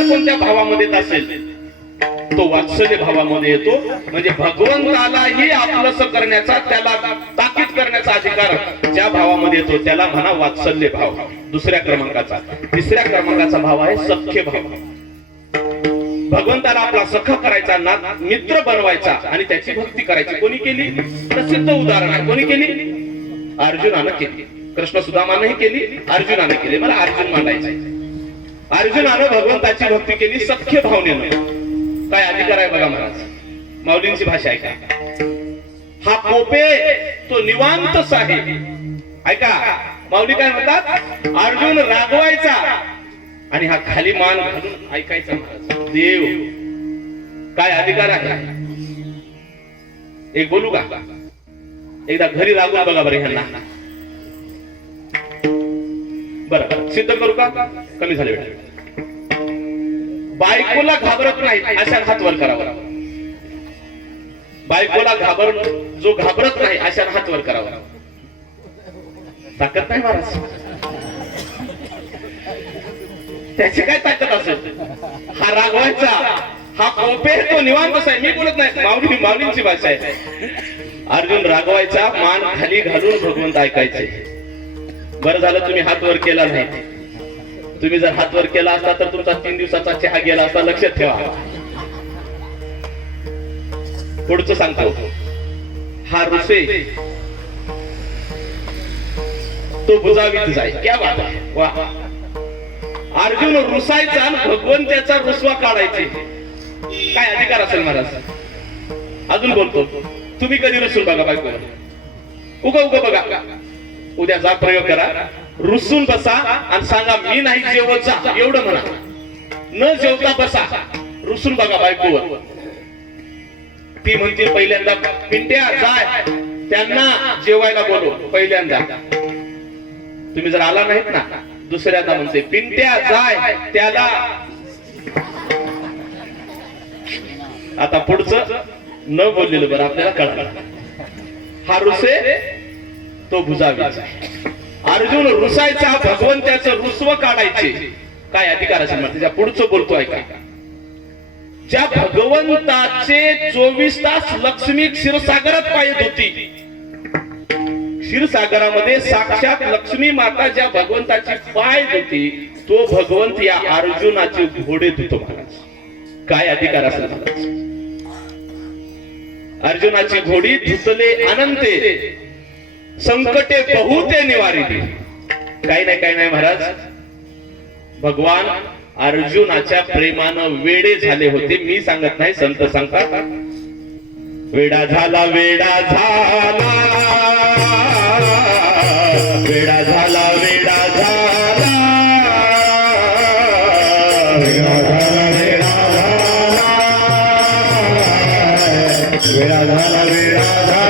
कोणत्या भावामध्ये असेल तो वात्सल्य भावामध्ये येतो. म्हणजे भगवंतालाही आपलंसं करण्याचा, त्याला ताकीद करण्याचा अधिकार ज्या भावामध्ये येतो त्याला म्हणा वात्सल्य भाव. दुसऱ्या क्रमांकाचा. तिसऱ्या क्रमांकाचा भाव आहे सख्य भाव. भगवंताला आपला सखा करायचा, मित्र बनवायचा आणि त्याची भक्ती करायची. कोणी केली. प्रसिद्ध उदाहरण आहे. कोणी केली. अर्जुनानं केली. कृष्ण सुदामानेही केली, अर्जुनाने केली. मला अर्जुन मांडायचंय. अर्जुनानं भगवंताची भक्ती केली सख्य भावनेनं. काय अधिकार आहे बघा महाराज. माऊलींची भाषा आहे का. हा कोपे तो निवांतच आहे. ऐका माऊली काय म्हणतात, अर्जुन रागवायचा आणि हा खाली मान घालून ऐकायचा. महाराज देव काय अधिकार आहे. एक बोलू का, एकदा घरी रागून बघा बरं ह्यांना. बरं सिद्ध करू का, कमी झाले बेटा. बायकोला घाबरत नाही अशा हात वर करावा. बायकोला जो घाबरत नाही अशा हात वर करावा. ताकद नाही महाराज. त्याची काय ताकद असेल. हा रागवायचा, हा कोपे तो निवांत आहे. मी बोलत नाही, माऊलींची भाषा आहे. अर्जुन रागवायचा, मान खाली घालून भगवंत ऐकायचे. बरं झालं तुम्ही हात वर केला नाही. तुम्ही जर हात वर केला असता तर तुमचा 3 दिवसाचा चहा गेला असता. लक्षात ठेवा. पुढचं सांगतो. हा रुसे तो बुजावीत जाय. क्या बात आहे. वा. अर्जुन रुसायचा आणि भगवंताचा रुसवा काढायचे. काय अधिकार असेल महाराज. अजून बोलतो, तुम्ही कधी रुसून बघा बायकोवर. उगा बघा. उद्या जा प्रयोग करा. रुसून बसा आणि सांगा मी नाही जेवत जा एवढं म्हणा. न जेवता बसा, रुसून बघा बायकोवर. ती म्हणते पहिल्यांदा पिंट्या जाय, त्यांना जेवायला बोलव पहिल्यांदा. तुम्ही जर आला नाहीत ना, दुसऱ्यांदा म्हणते पिंट्या जाय त्याला. आता पुढचं न बोललेलं बरं आपल्याला कळलं. हा रुसे तो भुजावीचा. अर्जुन रुसायचा, भगवंताचं रुसव काढायचे. काय अधिकार असेल त्याच्या पुढचं बोलतो ऐका. ज्या भगवंताचे 24 तास लक्ष्मी क्षीरसागरात पायत होती. क्षीरसागरामध्ये साक्षात लक्ष्मी माता ज्या भगवंताची पाय होती, तो भगवंत या अर्जुनाचे घोडे धुतो महाराज. काय अधिकार असेल महाराज. अर्जुनाची घोडी धुतले अनंते, संकटे बहुते निवारिली. काही नाही महाराज. भगवान अर्जुनाच्या प्रेमानं वेडे झाले होते. मी सांगत नाही, संत सांगतात. वेडा झाला, वेडा झाला, वेडा झाला, वेडा झाला, वेडा झाला, वेडा झाला, वेडा झाला, वेडा झाला,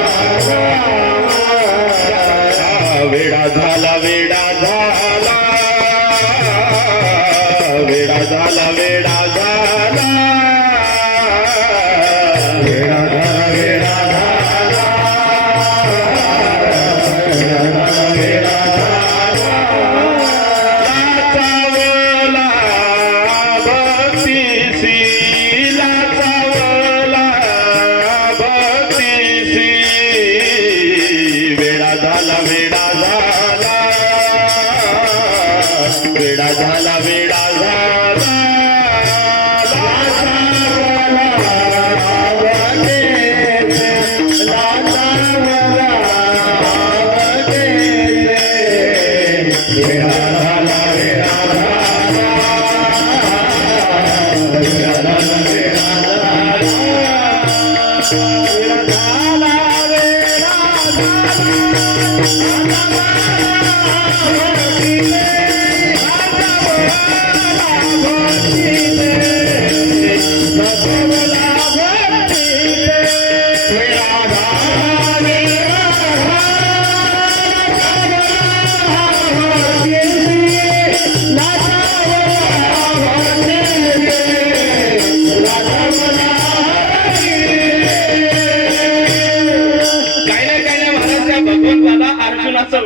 वेडा झाला, वेडा झाला, वेडा झाला, वेडा झाला, वेडा झाला, वेडा झाला, वेडा झाला, लाचावला भक्तीसी, लाचावला भक्तीसी, वेडा झाला, वेडा झाला, वेडा झाला, वेडा झाला,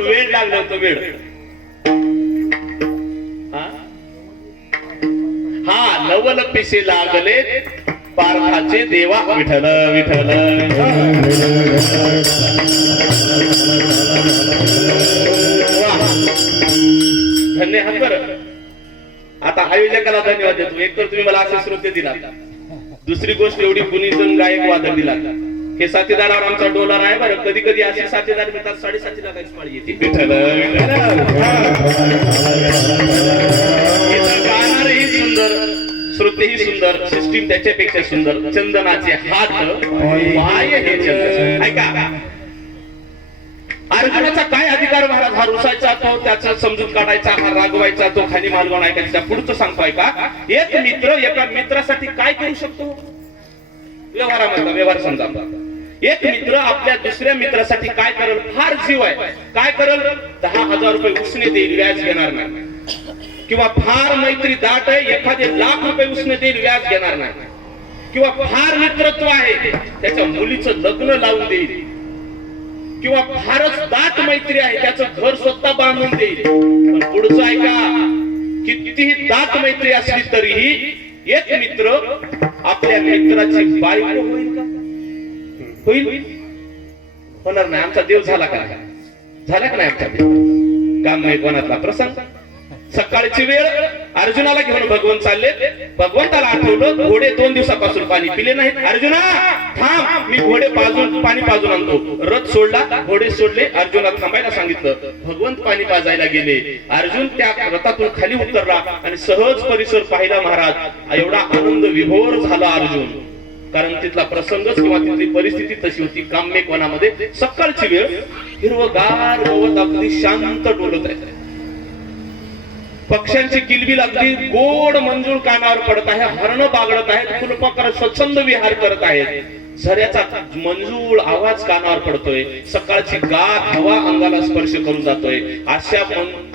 वेळ लागलं होतं. वेळ हा नवल पिसे लागले पार्थाचे देवा. विठ्ठल विठ्ठल. धन्यवाद. बरं आता आयोजकाला धन्यवाद देतो. एक तर तुम्ही मला असे श्रोते दिला, दुसरी गोष्ट एवढी गुणीजन गायक वादक दिला. हे साथीदारावर आमचा डोलार आहे बरं. कधी कधी असे साथीदार मिळतात 7.5 लाखाची पाळी येते. विठ्ठल गाणारही सुंदर, श्रुतीही सुंदर, सिस्टीम त्याच्यापेक्षा सुंदर. चंदनाचे हात पाय हे चंदन. ऐका, अर्जुनाचा काय अधिकार महाराज? हा रुसायचा, तो त्याचा समजूत काढायचा, हा रागवायचा, तो खाली मालवण ऐकायचा. पुढचं सांगतोय का, एक मित्र एका मित्रासाठी काय करू शकतो? व्यवहारामधला व्यवहार समजा. एक मित्र आपल्या दुसऱ्या मित्रासाठी काय करेल? फार जीव आहे, काय करेल? 10,000 रुपये उसने देईल, व्याज घेणार नाही. किंवा फार मैत्री दाट आहे, एखादे ₹1,00,000 उसने देईल, व्याज घेणार नाही. किंवा फार मित्रत्व आहे, त्याच्या मुलीचं लग्न लावून देईल. किंवा फारच दाट मैत्री आहे, त्याचं घर स्वतः बांधून देईल. पण पुढचं ऐका, कितीही दाट मैत्री असली तरीही एक मित्र आपल्या मित्राची बायको होईल का? होईल? होणार नाही. आमचा देव झाला का? झाला का नाही आमचा देव? काम नाही कोणातला प्रसंग. सकाळची वेळ, अर्जुनाला घेऊन भगवंत चालले. भगवंताला आठवलं, घोडे 2 दिवसापासून पाणी पिले नाहीत. अर्जुना थांब, मी घोडे पाणी पाजून आणतो. रथ सोडला, घोडे सोडले, अर्जुनाला थांबायला सांगितलं. भगवंत पाणी पाजायला गेले. अर्जुन त्या रथातून खाली उतरला आणि सहज परिसर पाहिला महाराज. एवढा आनंद विभोर झाला अर्जुन, कारण तिथला प्रसंगच किंवा तिथली परिस्थिती तशी होती. काम्यकोणामध्ये सकाळची वेळ, हिरवगार गवत अगदी शांत डोलत आहे. पक्ष्यांची किलबिल अगदी गोड मंजूळ कानावर पडत आहे. हरण बागडत आहेत, फुलपाखरं स्वच्छंद विहार करत आहेत. झऱ्याचा मंजूळ आवाज कानावर पडतोय. सकाळची गार हवा अंगाला स्पर्श करून जातोय. अशा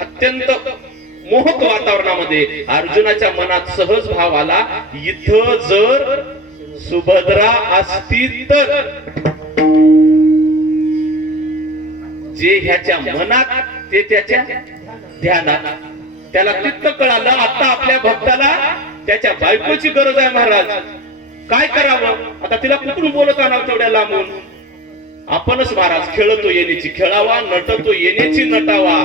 अत्यंत मोहक वातावरणामध्ये अर्जुनाच्या मनात सहज भाव आला, इथं जर सुभद्रा असती तर. जे ह्याच्या मनात ते त्याच्या ध्यानात. त्याला तित्त कळालं, आता आपल्या भक्ताला त्याच्या बायकोची गरज आहे महाराज. काय करावं आता? तिला कुठून बोलत आणावं तेवढ्या लांबून? आपणच महाराज खेळतो येण्याची खेळावा, नटतो येण्याची नटावा.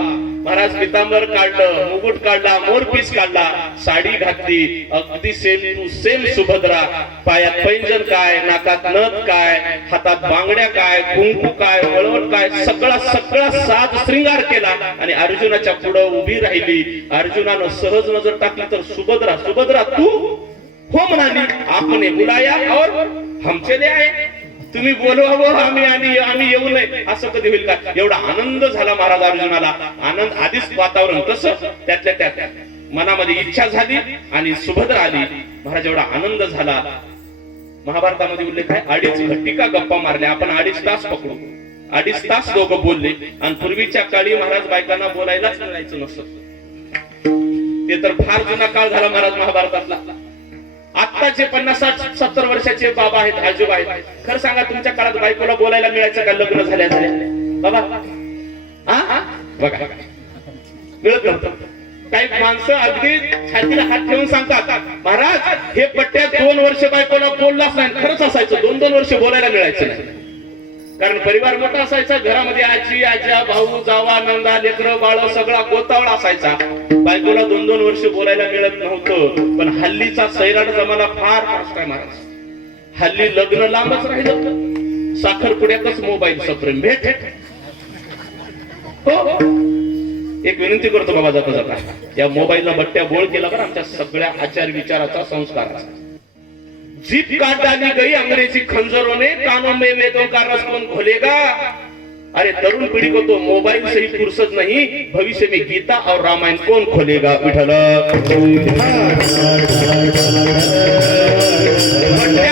महाराज पितांबर काढलं, मुकुट काढला, मोरपीस काढला, साडी घातली, अगदी सेम टू सेम सुभद्रा. पायात पैंजण काय, नाकात नथ काय, हातात बांगड्या काय, कुंकू काय, वळवट काय, सगळा साज श्रृंगार केला आणि अर्जुनाच्या पुढे उभी राहिली. अर्जुनानं सहज नजर टाकली तर सुभद्रा, सुभद्रा तू हो म्हणाली. आपने बुलाया और हमचे ले आए. तुम्ही बोलवावं आम्ही येऊ नये असं कधी होईल का? एवढा आनंद झाला महाराज अर्जुनाला. आनंद आधीच वातावरण तसं, त्यातल्या त्यात मनामध्ये इच्छा झाली आणि सुभद्रा आली. महाराज एवढा आनंद झाला. महाभारतामध्ये उल्लेख आहे, 2.5 घटिका गप्पा मारल्या. आपण 2.5 तास पकडू. 2.5 तास दोघं बोलले. आणि पूर्वीच्या काळी महाराज बायकांना बोलायलाच मिळायचं नसतं. ते तर फार जुना काळ झाला महाराज महाभारतातला. आत्ताचे 50-60-70 वर्षाचे बाबा आहेत, आजोबा आहेत. खरं सांगा, तुमच्या काळात बायकोला बोलायला मिळायचं का? लग्न झाल्या बाबा बघा मिळत नव्हतं. काही माणसं अगदी छातीला हात ठेवून सांगतात, महाराज हे पट्ट्यात 2 वर्ष बायकोला बोललाच नाही. खरंच असायचं, 2-2 वर्ष बोलायला मिळायचं नाही. कारण परिवार मोठा असायचा. घरामध्ये आजी, आजा, भाऊ, जावा, नंदा, लेकरं, बाळ सगळा गोतावळा असायचा. बायकोला 2-2 वर्ष बोलायला मिळत नव्हतं. पण हल्लीचा सैराट जमाना फार फास्ट आहे महाराज. हल्ली लग्न लांबच राहिलं. साखरपुड्यातच मोबाईल सप्रेम भेट. हो, एक विनंती करतो बाबा जाता जाता, या मोबाईलला बट्ट्या बोळ केला बरं आमच्या सगळ्या आचार विचाराचा, संस्काराचा. जीप काट डाली गई अंग्रेजी खंजरों ने, कानों में वेदों का रस कौन घोलेगा. अरे तरुण पीढ़ी को तो मोबाइल से ही फुर्सत नहीं, भविष्य में गीता और रामायण कौन खोलेगा. विठ्ठल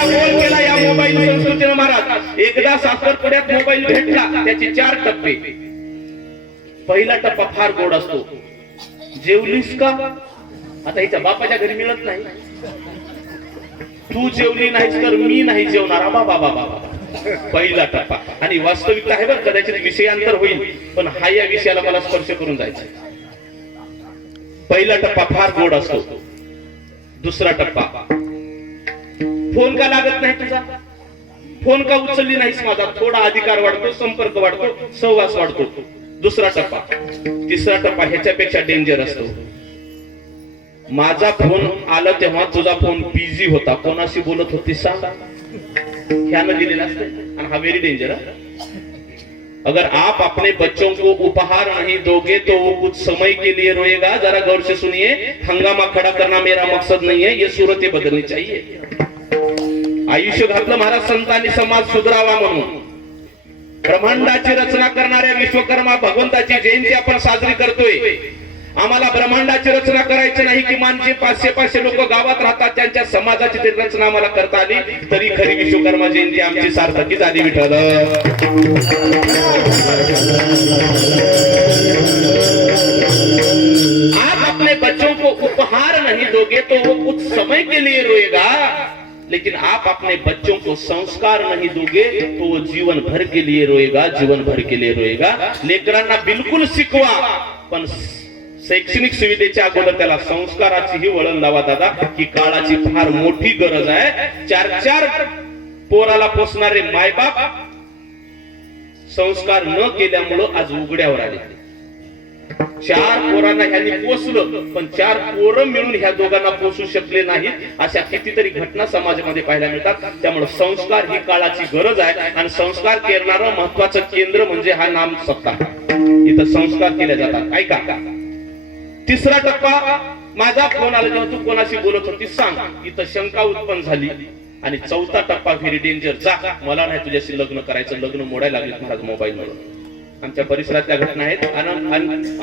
बोल केला या मोबाईल संस्कृतीने महाराज. एकदा साखरपुड्यात मोबाईल भेटला, त्याचे 4 टप्पे. पहिला टप्पा फार गोड असतो, जेवलीस का. आता हिच्या बापाच्या घरी मिळत नाही. तू जेवली नाहीस तर मी नाही जेवणार. बाबा बाबा पहिला टप्पा. आणि वास्तविकता आहे बरं, कदाचित विषयांतर होईल, पण हा या विषयाला मला स्पर्श करून जायचा. पहिला टप्पा फार गोड असतो. दुसरा टप्पा, फोन का लागत नाही तुझा, फोन का उचलली नाहीस माझा. थोडा अधिकार वाढतो, संपर्क वाढतो, सहवास वाढतो. दुसरा टप्पा. तिसरा टप्पा ह्याच्यापेक्षा डेंजर असतो. माझा फोन आला तेव्हा तुझा फोन बिझी होता. कोणाशी बोलत होती सांग. ह्यानं दिलेलं असतं आणि हा व्हेरी डेंजर। अगर आप अपने बच्चों को उपहार नहीं दोगे तो वो कुछ समय के लिए रोएगा। जरा गौर से सुनिए, हंगामा खड़ा करना मेरा मकसद नहीं है, ये सूरतें बदलनी चाहिए। आयुष्य घातलं महाराज संतांनी समाज सुधारावा म्हणून। ब्रह्मांडाची रचना करणाऱ्या विश्वकर्मा भगवंताची जयंती आपण साजरी करतोय। आम्हाला ब्रह्मांडाची रचना करायची नाही की मानचे 500 लोक गावात राहतात त्यांच्या समाजाची ते रचना आम्हाला करता आली तरी खरी विश्वकर्मा जयंती आमची सार्थकी झाली। विठ्ठल आप अपने बच्चों को उपहार नहीं दोगे तो वो कुछ समय के लिए रोएगा, लेकिन आप अपने बच्चों को संस्कार नहीं दोगे तो वो जीवन भर के लिए रोएगा, जीवन भर के लिए रोएगा। लेकरांना बिलकुल शिकवा पण शैक्षणिक सुविधेच्या अगोदर त्याला संस्काराचीही वळण लावा दादा, ही काळाची फार मोठी गरज आहे। 4 पोराला पोसणारे मायबाप संस्कार न केल्यामुळं आज उघड्यावर आले। 4 पोरांना ह्यांनी पोसलं पण 4 पोरं मिळून ह्या दोघांना पोसू शकले नाहीत, अशा कितीतरी घटना समाजामध्ये पाहायला मिळतात। त्यामुळे संस्कार ही काळाची गरज आहे आणि संस्कार करणारं महत्वाचं केंद्र म्हणजे हा नाम सत्ता, इथं संस्कार केले जातात। ऐका, 3रा टप्पा माझा फोन आला जेव्हा तू कोणाशी बोलत होती सांग, इथं शंका उत्पन्न झाली। आणि 4था टप्पा व्हेरी डेंजर, जा मला नाही तुझ्याशी लग्न करायचं, लग्न मोडायला लागले महाराज मोबाईल म्हणून। आमच्या परिसरातल्या घटना आहेत आणि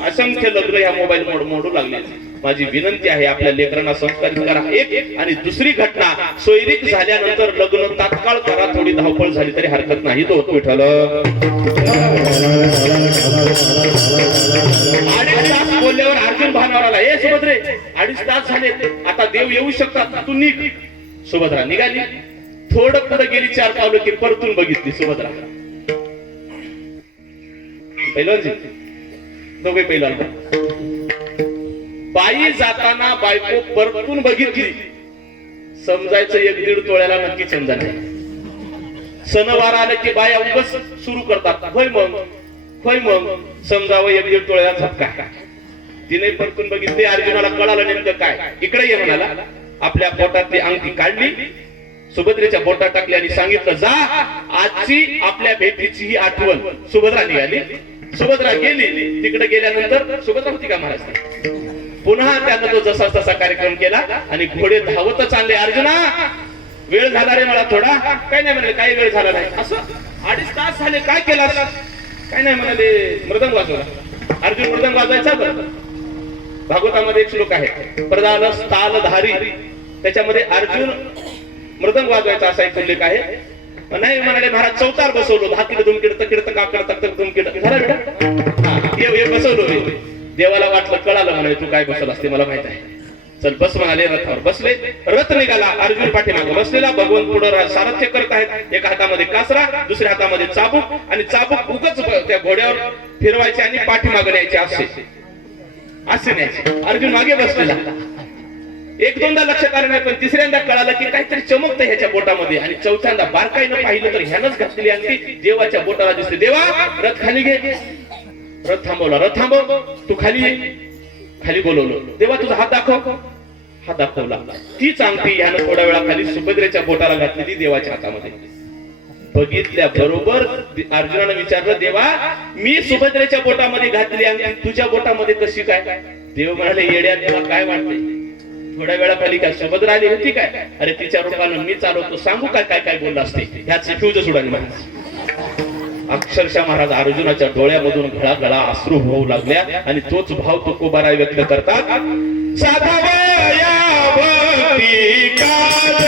असंख्य लग्न ह्या मोबाईल मोडू लागले। माझी विनंती आहे आपल्या लेकरांना संस्कारित करा। एक आणि दुसरी घटना, सोयरीक झाल्यानंतर लग्न तात्काळ करा, थोडी धावपळ झाली तरी हरकत नाही। तो विठ्ठल 2.5 तास बोलल्यावर अर्जुन भानावर आला, ए सुभद्रे 2.5 तास झाले, आता देव येऊ शकतात, तू निघ। सुभद्रा निघाली, थोडं पुढे गेली 4 पावलं की परतून बघितली सुभद्रा। पहिलवान जी दोघे पहिलवान, बाई जाताना बायको परतून बघितली, समजायचं 1-1.5 तोळ्याला नक्की चंदन नाही। सणवार आले की बाया उगाच सुरू करतात, होय मग समजावं 1-1.5 तोळ्याचा झटका। तिने परतून बघितली, अर्जुनाला कळालं नेमकं काय। इकडे ये म्हणाला, आपल्या पोटातली अंगठी काढली, सुभद्रेच्या बोटात टाकली आणि सांगितलं, जा आजची आपल्या भेटीची ही आठवण। सुभद्रा निघाली, सुभद्रा गेली। तिकडे गेल्यानंतर सुभद्रा होती का महाराज, पुन्हा त्यानं तो जसा तसा कार्यक्रम केला आणि घोडे धावतच आणले। अर्जुना वेळ झाला रे मला थोडा, काय नाही म्हणाले, काही वेळ झाला नाही। असं 2.5 तास झाले, काय केला, काय नाही म्हणाले, मृदंग वाजवला। अर्जुन मृदंग वाजवायचा बरं। भागवतामध्ये एक श्लोक आहे, प्रदान तालधारी, त्याच्यामध्ये अर्जुन मृदंग वाजवायचा असा एक उल्लेख आहे। नाही म्हणाले महाराज चौतार बसवलो, धाकीड दुमकीड तकीड काकड तक तक दुमकीड झाला बेटा, हा ये बसवलो। देवाला वाटलं, कळालं म्हणाले तू काय बसवलं असते मला माहित आहे, चल बस म्हणाले। रथावर बसले, रथ निघाला, अर्जुन पाठीमागे बसलेला, भगवान पुढे सारथ्य करत आहेत। एका हातामध्ये कासरा, दुसऱ्या हातामध्ये चाबूक, आणि चाबूक उगच त्या घोड्यावर फिरवायचे आणि पाठीमागे न्यायचे, असे न्यायचे। अर्जुन मागे बसलेला, 1-2दा लक्षात आलं नाही, पण 3ऱ्यांदा कळालं की काहीतरी चमकतं ह्याच्या बोटामध्ये, आणि 4थ्यांदा बारकाईनं पाहिलं तर ह्यानंच घातलेली अंगठी देवाच्या बोटाला दिसते। देवा रथ खाली घे, रथ थांबवला, रथ थांबव, तू खाली ये, खाली बोलवलं, देवा तुझा हात दाखव, हात दाखवला। तीच अंगठी ह्यानं थोड्या वेळाखाली सुभद्रेच्या बोटाला घातलेली देवाच्या हातामध्ये। बघितल्या बरोबर अर्जुनानं विचारलं, देवा मी सुभद्रेच्या बोटामध्ये घातली अंगठी तुझ्या बोटामध्ये कशी काय? देव म्हणाले, येड्या तुला काय वाटतंय, थोड्या वेळाखाली काय सुभद्रा आली होती काय? अरे तिच्या रूपानं मी चालवतो, सांगू काय काय काय बोलला असते, ह्याच फ्यूज सुडाली महाराज। अक्षरशः महाराज अर्जुनाच्या डोळ्यामधून घळाघळा अश्रू होऊ लागल्या आणि तोच भाव तुकोबाराय व्यक्त करतात, साधावया भक्ती काज,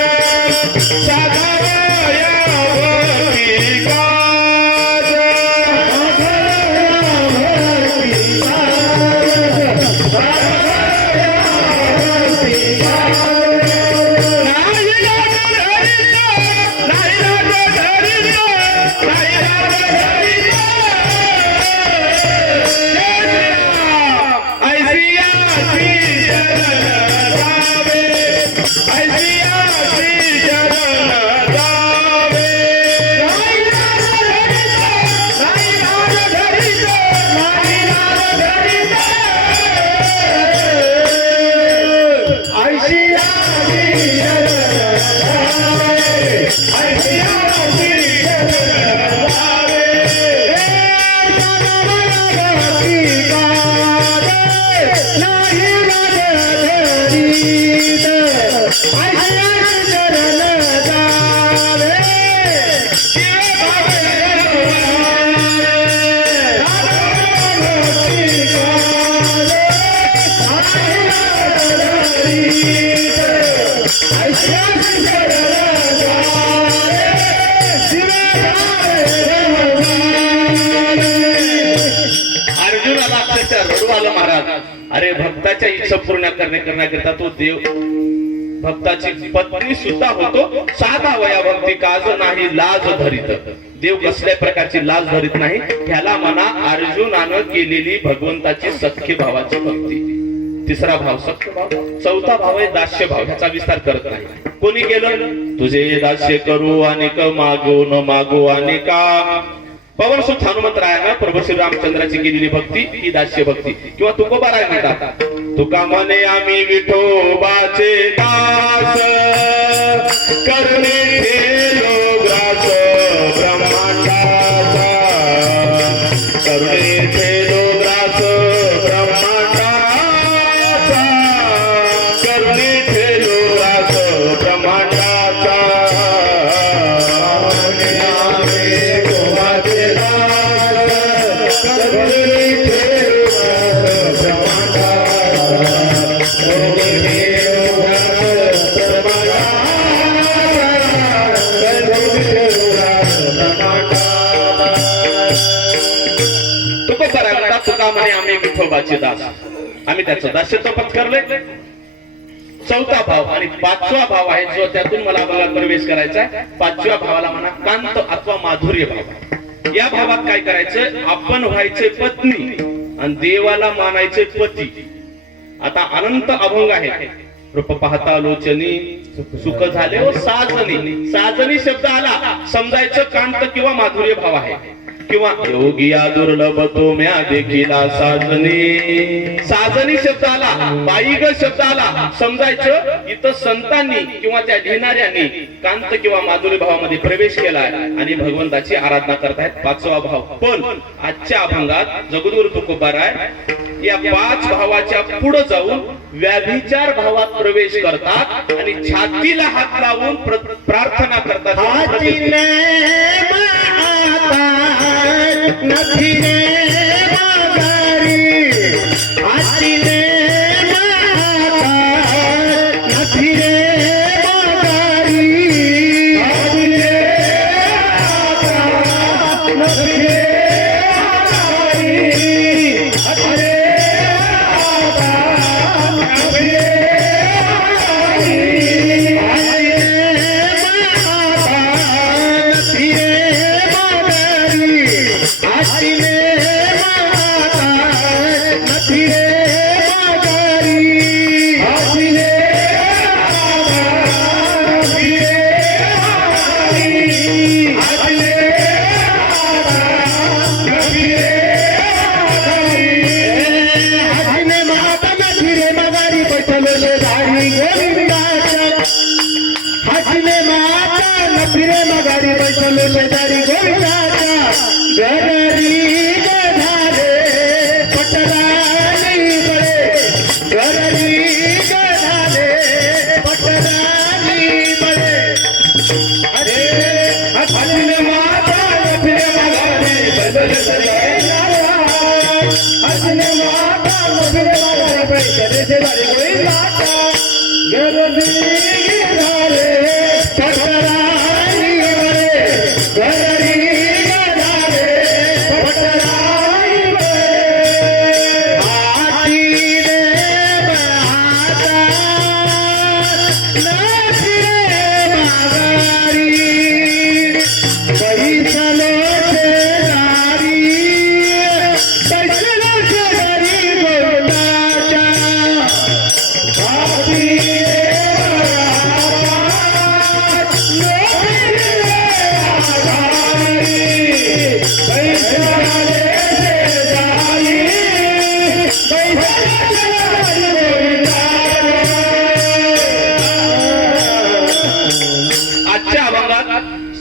साधावया भक्ती काज, ऐसिया अर्जुनाला अक्षरशः रडू आलं महाराज. अरे भक्ताच्या इच्छा पूर्ण करण्याकरिता तो देव भक्ताची पत्नी सुद्धा होतो. साधा वया भक्ती काज नाही लाज धरीत. देव कसल्या प्रकारची लाज धरीत नाही. ह्याला म्हणा अर्जुनानं केलेली भगवंताची सख्य भावाची भक्ती. तिसरा भाव सख्य भाव. चौथा भाव आहे दास्य भाव. ह्याचा विस्तार करत नाही. कोणी केलं? तुझे दास्य करू आणि मागू न मागू आणि का. पवन सुत हनुमंतरायानं प्रभू श्री रामचंद्राची केलेली भक्ती ही दास्य भक्ती. किंवा तुकोबाराय म्हणतात तुका म्हणे आम्ही विठोबाचे दास करणे ठेलो ग्रास ब्रह्मांडाचा. करणे ठेलो ग्रास ब्रह्मांडाचा. करणे ठेलो ग्रास ब्रह्मांडाचा. तुका म्हणे आम्ही विठोबाचे दास. आम्ही त्याचं दास्यत्व पत्करले. चौथा भाव आणि पाचवा भाव आहे जो त्यातून मला अभंगात प्रवेश करायचा आहे. पाचव्या भावाला म्हणा कांत अथवा माधुर्य भाव. या भावात काय करायचं? आपण व्हायचे पत्नी आणि देवाला मानायचे पती. आता अनंत अभंग आहे. रूप पाहता लोचनी सुख झाले व साजनी. साजनी शब्द आला समजायचं कांत किंवा माधुर्य भाव आहे. किंवा योगिया दुर्लभ तो म्या देखीला साजनी. साजनी शब्द आला बाईग शब्द आला समजायचं इथं संतांनी किंवा त्या घेणाऱ्यांनी कांत किंवा माधुर्य भावामध्ये प्रवेश केलाय आणि भगवंताची आराधना करतायत. पाचवा भाव. पण आजच्या अभंगात जगद्गुरु तुकोबाराय या पाच भावाच्या पुढे जाऊन व्याभिचार भावात प्रवेश करतात आणि छातीला हात लावून प्रार्थना करतात. નથી રે માગારી આતી રે માતા નથી રે માગારી આતી રે માતા નથી રે માગારી આતી રે માતા નથી રે માગારી આતી રે માતા નથી રે आशीने माता नथी रे मागारी. आशीने माता नथी रे मागारी. आशीने माता नथी रे मागारी. आशीने माता नथी रे मागारी बैठलो शेजारी गोविंदाच्या. आशीने माता नथी रे मागारी बैठलो शेजारी गोविंदाच्या. गररी गधारे पटरानी बळे. गररी गधारे पटरानी बळे. अरे हसने माता लफे मगारे बदल सरे नाराज. हसने माता लफे मगारे बदल सरे कोई नाता. गररी गधारे पटरानी बळे. गररी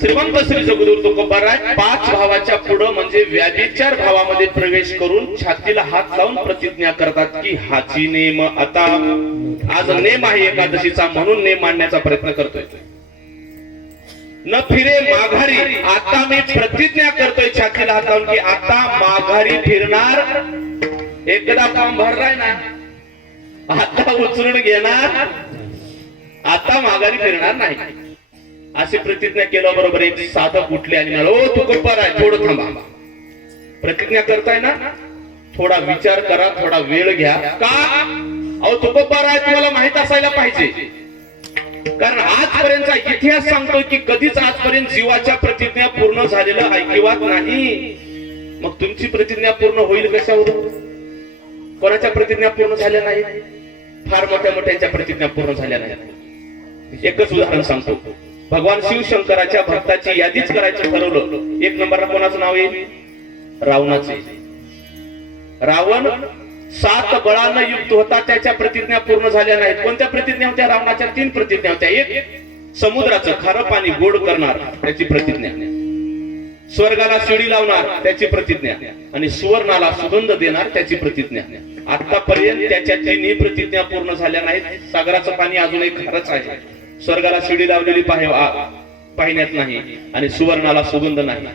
श्रीमंत श्री जगद्गुरु तुकोबाराय पाच भावाच्या पुढे म्हणजे व्याभिचार भावामध्ये प्रवेश करून छातीला हात लावून प्रतिज्ञा करतात की हाची नेम आता. आज नेम आहे एकादशीचा म्हणून नेम मांडण्याचा प्रयत्न करतोय. न फिरे माघारी. आता मी प्रतिज्ञा करतोय छातीला हात लावून की आता माघारी फिरणार. एकदा फॉर्म भरलाय ना आता उचलून घेणार आता माघारी फिरणार नाही. अशी प्रतिज्ञा केल्याबरोबर एक साधक उठले आणि म्हणाले, ओ तुकोबार आहे, थोडं थांबा. प्रतिज्ञा करताय ना, थोडा विचार करा, थोडा वेळ घ्या. का? अहो तुकोबार आहे, तुम्हाला माहित असायला पाहिजे. कारण आजपर्यंतचा इतिहास सांगतो की कधीच आजपर्यंत जीवाच्या प्रतिज्ञा पूर्ण झालेलं ऐकिवात नाही. मग तुमची प्रतिज्ञा पूर्ण होईल कशावरून? कोणाच्या प्रतिज्ञा पूर्ण झाल्या नाही? फार मोठ्या मोठ्यांच्या प्रतिज्ञा पूर्ण झाल्या नाही. एकच उदाहरण सांगतो. भगवान शिवशंकराच्या भक्ताची यादीच करायचं ठरवलं. एक नंबरला कोणाचं नाव येईल? रावणाचे. रावण 7 बळानं युक्त होता, त्याच्या प्रतिज्ञा पूर्ण झाल्या नाहीत. कोणत्या प्रतिज्ञा होत्या? रावणाच्या 3 प्रतिज्ञा होत्या. एक समुद्राचं खारं पाणी गोड करणार, त्याची प्रतिज्ञा. स्वर्गाला शिडी लावणार, त्याची प्रतिज्ञा. आणि सुवर्णाला सुगंध देणार, त्याची प्रतिज्ञा. आतापर्यंत त्याच्या 3ही प्रतिज्ञा पूर्ण झाल्या नाहीत. सागराचं पाणी अजूनही खारच आहे. स्वर्गाला शिडी लावलेली पाहिण्यात नाही आणि सुवर्णाला सुगंध नाही.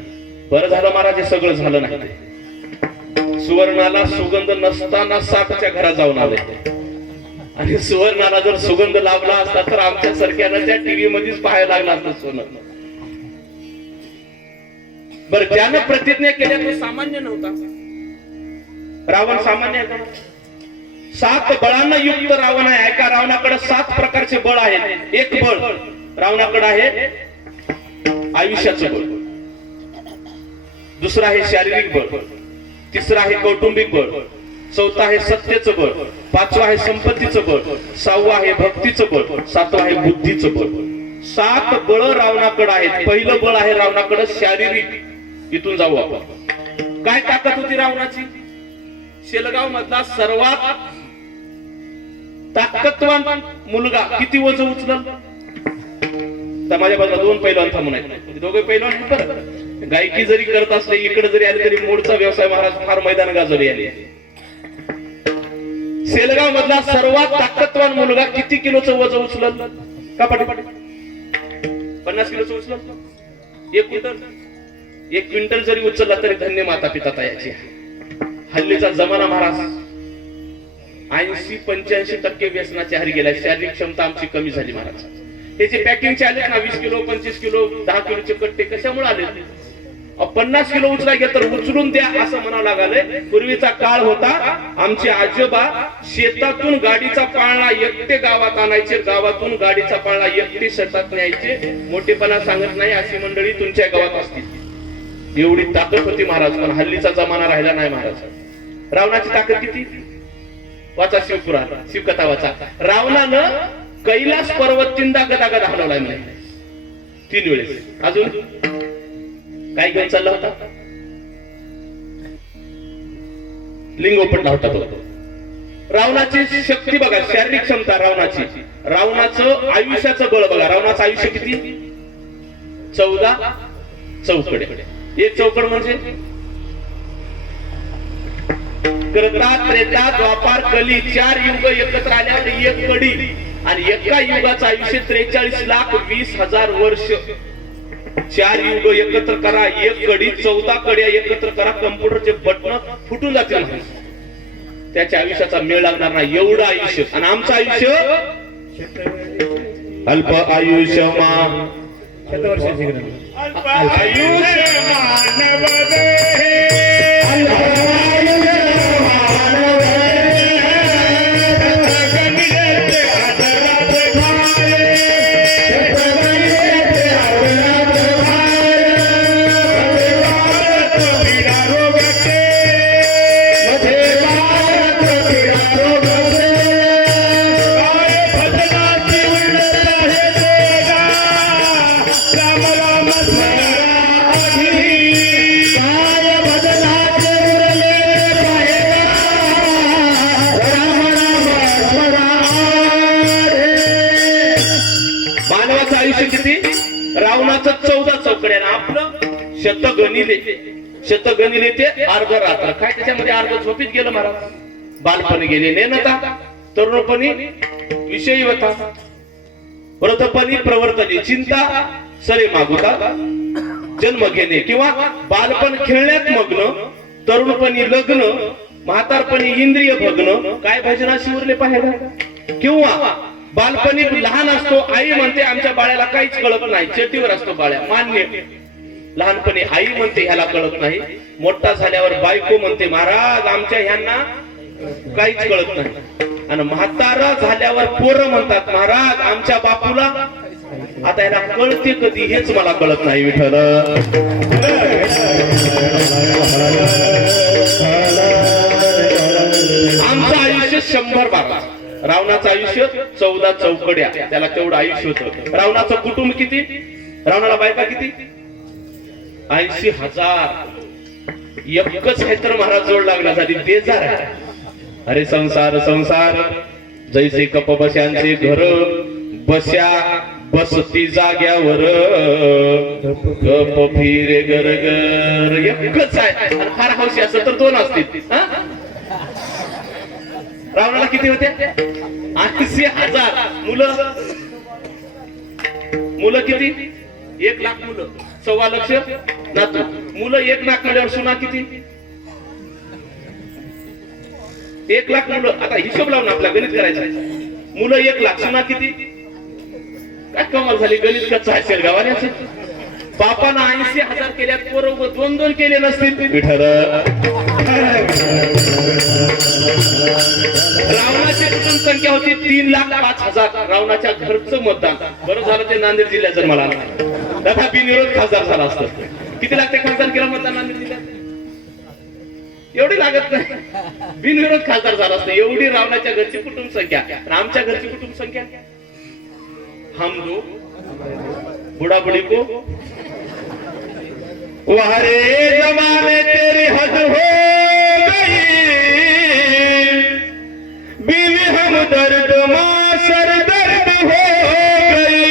बरं झालं महाराज, हे सगळं झालं नाही. सुवर्णाला सुगंध नसताना 7च्या घरात जाऊन आले. आणि सुवर्णाला जर सुगंध लावला असता तर आमच्या सारख्याला त्या टीव्ही मध्येच पाहायला लागला असतं सोनं. बर, ज्यानं प्रतिज्ञा केल्या तो सामान्य नव्हता. रावण सामान्य आहे का? 7 बळांना युक्त रावण आहे. ऐका, रावणाकडे 7 प्रकारचे बळ आहेत. एक बळ रावणाकडे आहे आयुष्याचं बळ. दुसरं आहे शारीरिक बळ. तिसरं आहे कौटुंबिक बळ. चौथं आहे सत्तेचं बळ. 5वं आहे संपत्तीचं बळ. 6वं आहे भक्तीचं बळ. 7वं आहे बुद्धीचं बळ. 7 बळ रावणाकडे आहेत. पहिलं बळ आहे रावणाकडे शारीरिक. इथून जाऊ आपण. काय ताकद होती रावणाची? शेलगाव मधला सर्वात ताकदवान मुलगा किती वजन उचलल? तर माझ्या बाजूला 2 पैलवान थांबून आहेत. दोघे पैलवान आहेत. बरं, गायकी जरी करत असले, इकडे जरी आले तरी मूळचा व्यवसाय महाराज फार मैदान गाजवले आले. शेलगाव मधला सर्वात ताकदवान मुलगा किती किलोचं वजन उचलल? का पाठी 50 किलोचं उचलल? 1 क्विंटल. 1 क्विंटल जरी उचलला तरी धन्य माता पिता तयाची. हल्लीचा जमाना महाराज 80-85% व्यसनाच्या आहारी गेला. शारीरिक क्षमता आमची कमी झाली महाराज. त्याचे पॅकिंगचे आले ना, 20 किलो 25 किलो 10 किलोचे कट्टे कशामुळे आले? 50 किलो उचला गेला तर उचलून द्या असं म्हणावं लागले. पूर्वीचा काळ होता, आमचे आजोबा शेतातून गाडीचा पाळणा एकटे गावात आणायचे, गावातून गाडीचा पाळणा एकटे शेतात न्यायचे. मोठेपणा सांगत नाही, अशी मंडळी तुमच्या गावात असतील. एवढी ताकद होती महाराज. पण हल्लीचा जमाना राहिला नाही महाराज. रावणाची ताकद किती? वाचा शिवपुराण, शिवकथा वाचा. रावणानं कैलास पर्वत 3दा गदागदा हलवलाय म्हणे, 3 वेळेस. अजून काय घेऊन चालला होता? लिंग उपटला होता तो. रावणाची शक्ती बघा, शारीरिक क्षमता रावणाची. रावणाचं आयुष्याचं बळ बघा. रावणाचं आयुष्य किती? 14 चौकडे. 1 चौकड म्हणजे कृता, त्रेता, द्वापार, कली 4 युग एकत्र आल्यावर 1 कडी. आणि एका युगाचं आयुष्य 43,20,000 वर्ष. 4 युग एकत्र करा, 1 कडी, 14 कड्या एकत्र करा, कम्प्युटरचे बटन फुटून जातील. त्याच्या आयुष्याचा मेळ लागणार नाही, एवढं आयुष्य. आणि आमचं आयुष्य अल्प आयुष्यमान रावणाचं 14 चौकड्या. आपलं शतगणिले ते अर्ध रात्र. काय त्याच्यामध्ये अर्ध झोपीत गेलं महाराज. बालपणी गेले नेनता, तरुणपणी विषयी होता, वृद्धपणी प्रवर्तनी चिंता सरे मागुता, जन्म घेणे किंवा बालपण खेळण्यात मग्न, तरुणपणी लग्न, म्हातारपणी इंद्रिय भग्न. काय भजना शिवरले पाहिजे किंवा बालपणी लहान असतो, आई म्हणते आमच्या बाळ्याला काहीच कळत नाही, चेटीवर असतो बाळ्या, मान्य. लहानपणी आई म्हणते ह्याला कळत नाही, मोठा झाल्यावर बायको म्हणते महाराज आमच्या ह्यांना काहीच कळत नाही, आणि म्हातारा झाल्यावर पोरं म्हणतात महाराज आमच्या बापूला आता याला कळते कधी हेच मला कळत नाही. विठ्ठल आमचं आयुष्य 100 रावणाचं आयुष्य 14 चौकड्या, त्याला तेवढं आयुष्य होतं. रावणाचं कुटुंब किती, रावणाला बायका किती, 80,000. एकच आहे तर महाराज जोड लागला झाली बेजार आहे. अरे संसार संसार जैसे कप बस्यांचे घर, बस्या बसती जाग्यावर, कप फिरे गरगर. एकच आहे, आणि फार हौशी असं तर 2 असतील. रावणाला किती होते, 80,000. मुलं किती, 1 लाख मुलं, 1.25 लाख नातू. मुलं 1 लाख मिळाल्यावर सुना किती, 1 लाख मुलं. आता हिशोब लावून आपला गणित करायचा. मुलं 1 लाख, सुना किती. काय कमाल झाली, गणित कच्चा असेल गावाने. बापानं 80,000 केल्यात, पोरं 2-2 केले नसतील. विठ्ठल रावणाची कुटुंब संख्या होती 3,05,000. रावणाच्या घरचं मतदान. बरं झालं ते नांदेड जिल्ह्यात जन्माला आला, तथा बिनविरोध खासदार झाला असतं. किती लागते खासदार केला मतदान नांदेड जिल्ह्यात, एवढी लागत नाही. बिनविरोध खासदार झाला असतं. एवढी रावणाच्या घरची कुटुंब संख्या. आमच्या घरची कुटुंब संख्या हम दो बुढ़ा बुढ़ी को वारे जमाने तेरी हद हो गई, बीवी हम दर्द मासर दर्द हो गई.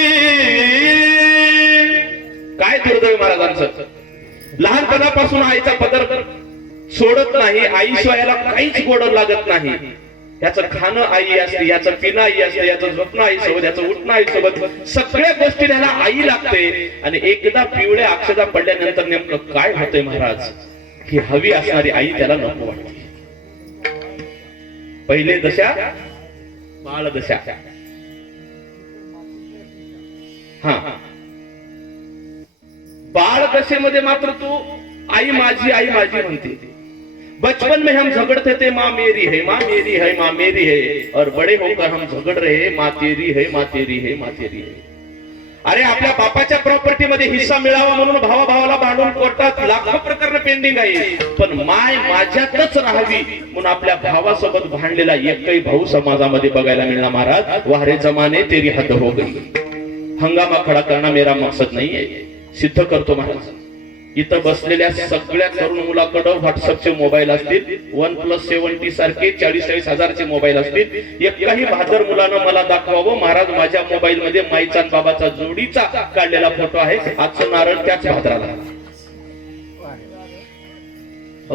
काय दुर्दैव महाराजांचं. लहानपणापासून आईचा पदर सोडत नाही, आईशिवायला काहीच गोड लागत नाही. याचं खाणं आई असते, याचं पिणं आई असते, याचं झोपणं आई सोबत, याचं उठणं आई सोबत, सगळ्या गोष्टी त्याला आई लागते. आणि एकदा पिवळ्या अक्षदा पडल्यानंतर नेमकं काय होतंय महाराज, ही हवी असणारी आई त्याला नको वाटते. पहिले दशा बाळ दशा. हा, बाळ दशेमध्ये मात्र तू आई माझी म्हणते. बचपन में हम झगड़ते थे माँ मेरी है, माँ मेरी है, माँ मेरी है, और बड़े होकर हम झगड़ रहे हैं माँ तेरी है, माँ तेरी है, माँ तेरी है. अरे आपल्या बापाच्या प्रॉपर्टी मध्ये हिस्सा मिळावा म्हणून भावाला भांडून कोर्टात लाखो प्रकरण पेंडिंग आहे, पण माय माझ्यातच राहावी म्हणून आपल्या भावासोबत भांडलेला एकही भाऊ समाजामध्ये बघायला मिळणार. महाराज वारे जमाने तेरी हद हो गई. हंगामा खडा करणं मेरा मकसद नाही आहे, सिद्ध करतो महाराज. इथं बसलेल्या सगळ्या तरुण मुलाकडे व्हॉट्सअपचे मोबाईल असतील, OnePlus 70 सारखे 40-40 हजारचे मोबाईल असतील. एकाही बहादर मुलानं मला दाखवावं महाराज माझ्या मोबाईल मध्ये माईचा आणि बाबाचा जोडीचा काढलेला फोटो आहे. आजचं नारळ त्याच भाद्राला.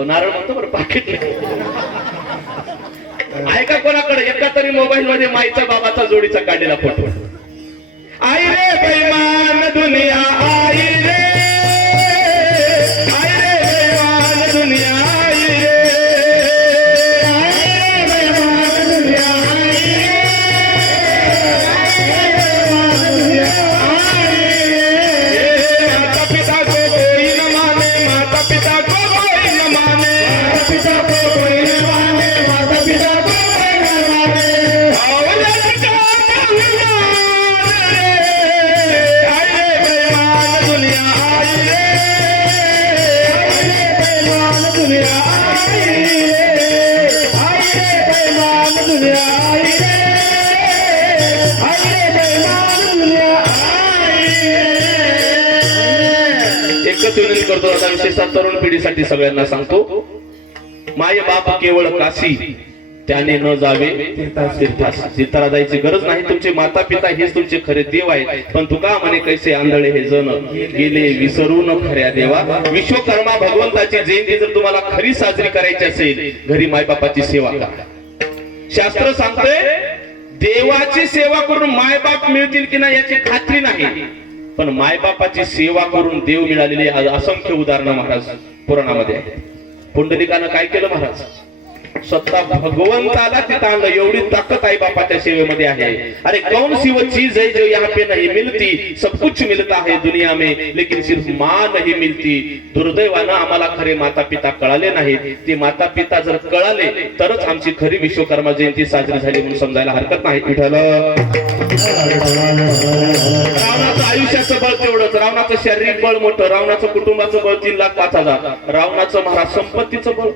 नारळ म्हणतो बरं, पाकिट आहे का कोणाकडे एका तरी मोबाईल मध्ये माईचा बाबाचा जोडीचा काढलेला फोटो. आई रे बेईमान दुनिया, आई रे करतो. आता विशेषतः तरुण पिढीसाठी सगळ्यांना सांगतो, माय बाप केवळ काशी त्याने न जावे तीर्थास. तीर्थाला जायची गरज नाही. तुमचे माता पिता हेच तुमचे खरे देव आहेत. पण तुका म्हणे कैसे आंधळे हे जण गेले विसरून खऱ्या देवा. विश्वकर्मा भगवंताची जयंती जर तुम्हाला खरी साजरी करायची असेल, घरी मायबापाची सेवा करा. शास्त्र सांगते देवाची सेवा करून मायबाप मिळतील की नाही याची खात्री नाही, पण मायबापाची सेवा करून देव मिळालेले असंख्य उदाहरणं महाराज पुराणामध्ये आहेत. पुंडलिकानं काय केलं महाराज, स्वतः भगवंताला तिथं आणलं. एवढी ताकद आई बापाच्या सेवेमध्ये आहे. अरे कौन सी वो चीज है जो यहाँ पे नहीं मिलती, सब कुछ मिलता है दुनिया में लेकिन सिर्फ माँ नहीं मिलती. दुर्दैवानं आम्हाला खरे माता पिता कळाले नाहीत. ते माता पिता जर कळाले तरच आमची खरी विश्वकर्मा जयंती साजरी झाली म्हणून समजायला हरकत नाही. विठ्ठल रावणाचं आयुष्याचं बळ तेवढंच, रावणाचं शारीरिक बळ मोठं, रावणाचं कुटुंबाचं बळ 3,05,000, रावणाचं महाराज संपत्तीचं बळ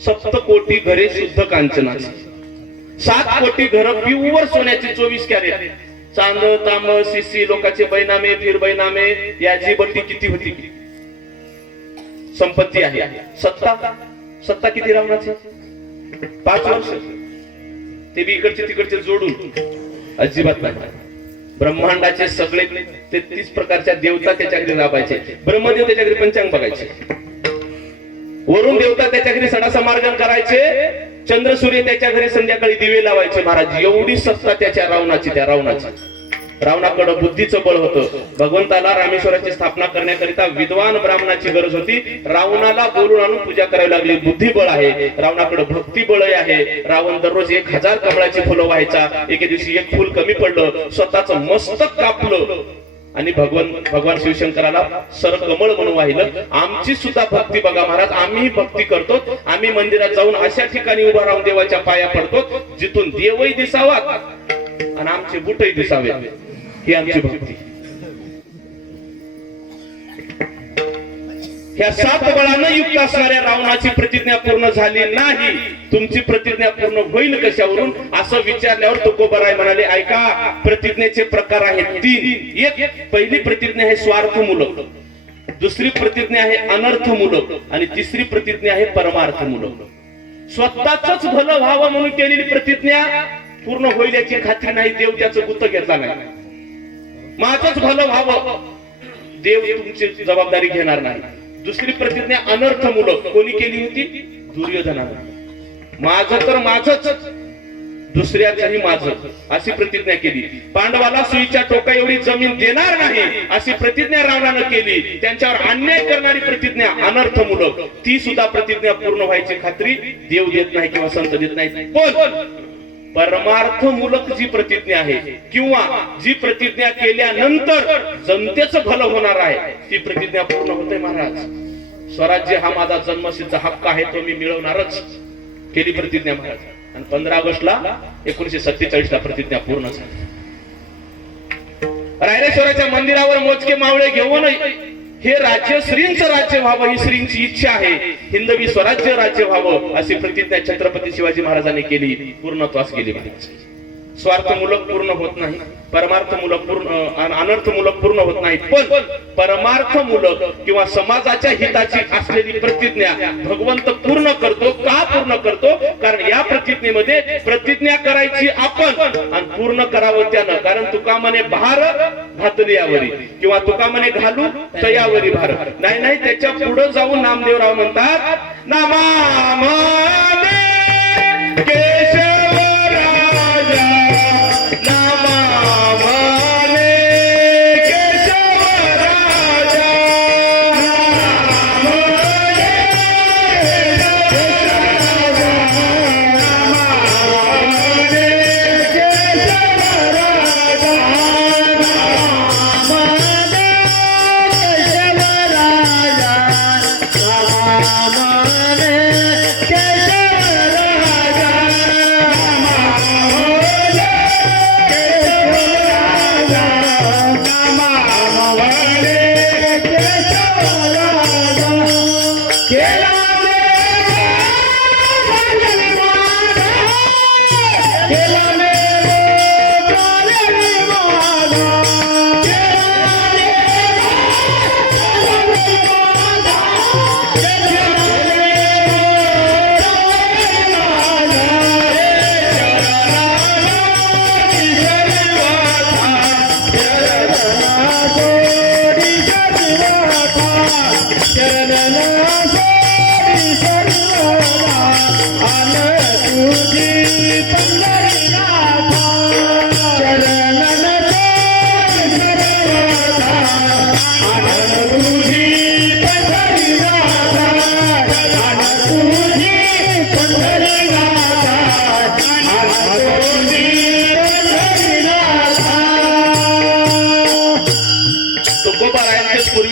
7 कोटी घरे शुद्ध कांचनाची, 7 कोटी घरं प्युअर सोन्याची 24 कॅरेट, चांद तांब शिशी लोकांचे बैनामे फिर बैनामे याची बट्टी किती होती संपत्ती आहे. सत्ता किती रावणाची 5 वर्ष, ते बी इकडचे तिकडचे जोडून अजिबात नाही. ब्रह्मांडाचे सगळे 33 प्रकारच्या देवता त्याच्याकडे राबायचे. ब्रह्मदेव त्याच्याकडे पंचांग बघायचे, वरून देवता त्याच्या घरी सडा समार्जन करायचे, चंद्र सूर्य त्याच्या घरी संध्याकाळी दिवे लावायचे. महाराज एवढी सत्ता त्या रावणाची. रावणाकडे बुद्धीचं बळ होतं. भगवंताला रामेश्वराची स्थापना करण्याकरिता विद्वान ब्राह्मणाची गरज होती. रावणाला बोलून आणून पूजा करावी लागली. बुद्धिबळ आहे रावणाकडे, भक्तिबळ आहे. रावण दररोज 1000 कमळाची फुलं व्हायचा. एके दिवशी एक फुल कमी पडलं, स्वतःच मस्तक कापलं आणि भगवान शिवशंकराला सरकमळ म्हणून वाहिलं. आमची सुद्धा भक्ती बघा महाराज, आम्ही भक्ती करतो. आम्ही मंदिरात जाऊन अशा ठिकाणी उभा राहून देवाच्या पाया पडतो जिथून देवही दिसावा आणि आमचे बुटही दिसावे. ही आमची भक्ती. ह्या 7 बळानं युक्त असणाऱ्या रावणाची प्रतिज्ञा पूर्ण झाली नाही. तुमची प्रतिज्ञा पूर्ण होईल कशावरून असं विचारल्यावर तुकोबाराय म्हणाले, ऐका, प्रतिज्ञेचे प्रकार आहेत 3. एक पहिली प्रतिज्ञा आहे स्वार्थमूलक, दुसरी प्रतिज्ञा आहे अनर्थमूलक आणि तिसरी प्रतिज्ञा आहे परमार्थमूलक. स्वतःच भलं व्हावं म्हणून केलेली प्रतिज्ञा पूर्ण होईल याची खात्री नाही. देव त्याचं गुत्त घेतला नाही. माझंच भलं व्हावं, देव तुमची जबाबदारी घेणार नाही. दुसरी प्रतिज्ञा अनर्थमूलक कोणी केली होती? दुर्योधनानं. माझं तर माझंच, दुसऱ्याचंही माझं अशी प्रतिज्ञा केली. पांडवाला सुईच्या टोका एवढी जमीन देणार नाही अशी प्रतिज्ञा रावणानं केली. त्यांच्यावर अन्याय करणारी प्रतिज्ञा अनर्थमूलक, ती सुद्धा प्रतिज्ञा पूर्ण व्हायची खात्री देव देत नाही किंवा संत देत नाही. पण परमार्थमूलक जी प्रतिज्ञा आहे किंवा जी प्रतिज्ञा केल्यानंतर जनतेचं भलं होणार आहे ती प्रतिज्ञा पूर्ण होते. महाराज स्वराज्य हा माझा जन्मसिद्ध हक्क आहे, तो मी मिळवणारच केली प्रतिज्ञा महाराज. आणि 15 ऑगस्टला 1947 ला प्रतिज्ञा पूर्ण झाली. रायरेश्वराच्या मंदिरावर मोजके मावळे घेऊन हे राज्य श्रींचं राज्य व्हावं ही श्रींची इच्छा आहे. हिंदवी स्वराज्य राज्य व्हावं अशी प्रतिज्ञा छत्रपती शिवाजी महाराजांनी केली, पूर्णत्वास गेली. स्वार्थमूलक पूर्ण होत नाही, परमार्थमूलक अनर्थमूलक पूर्ण होत नाही. पण परमार्थमूलक किंवा समाजाच्या हिताची असलेली प्रतिज्ञा भगवंत पूर्ण करतो. का पूर्ण करतो? कारण या प्रतिज्ञेमध्ये प्रतिज्ञा करायची आपण आणि पूर्ण करावं त्यानं. कारण तुका म्हणे भार घातली यावरी किंवा तुका म्हणे घालू तयावरी भार नाही. त्याच्या पुढे जाऊन नामदेवराव म्हणतात, नामाने केशव राजा, नामाने केशव राजा, नामाने केशव राजा,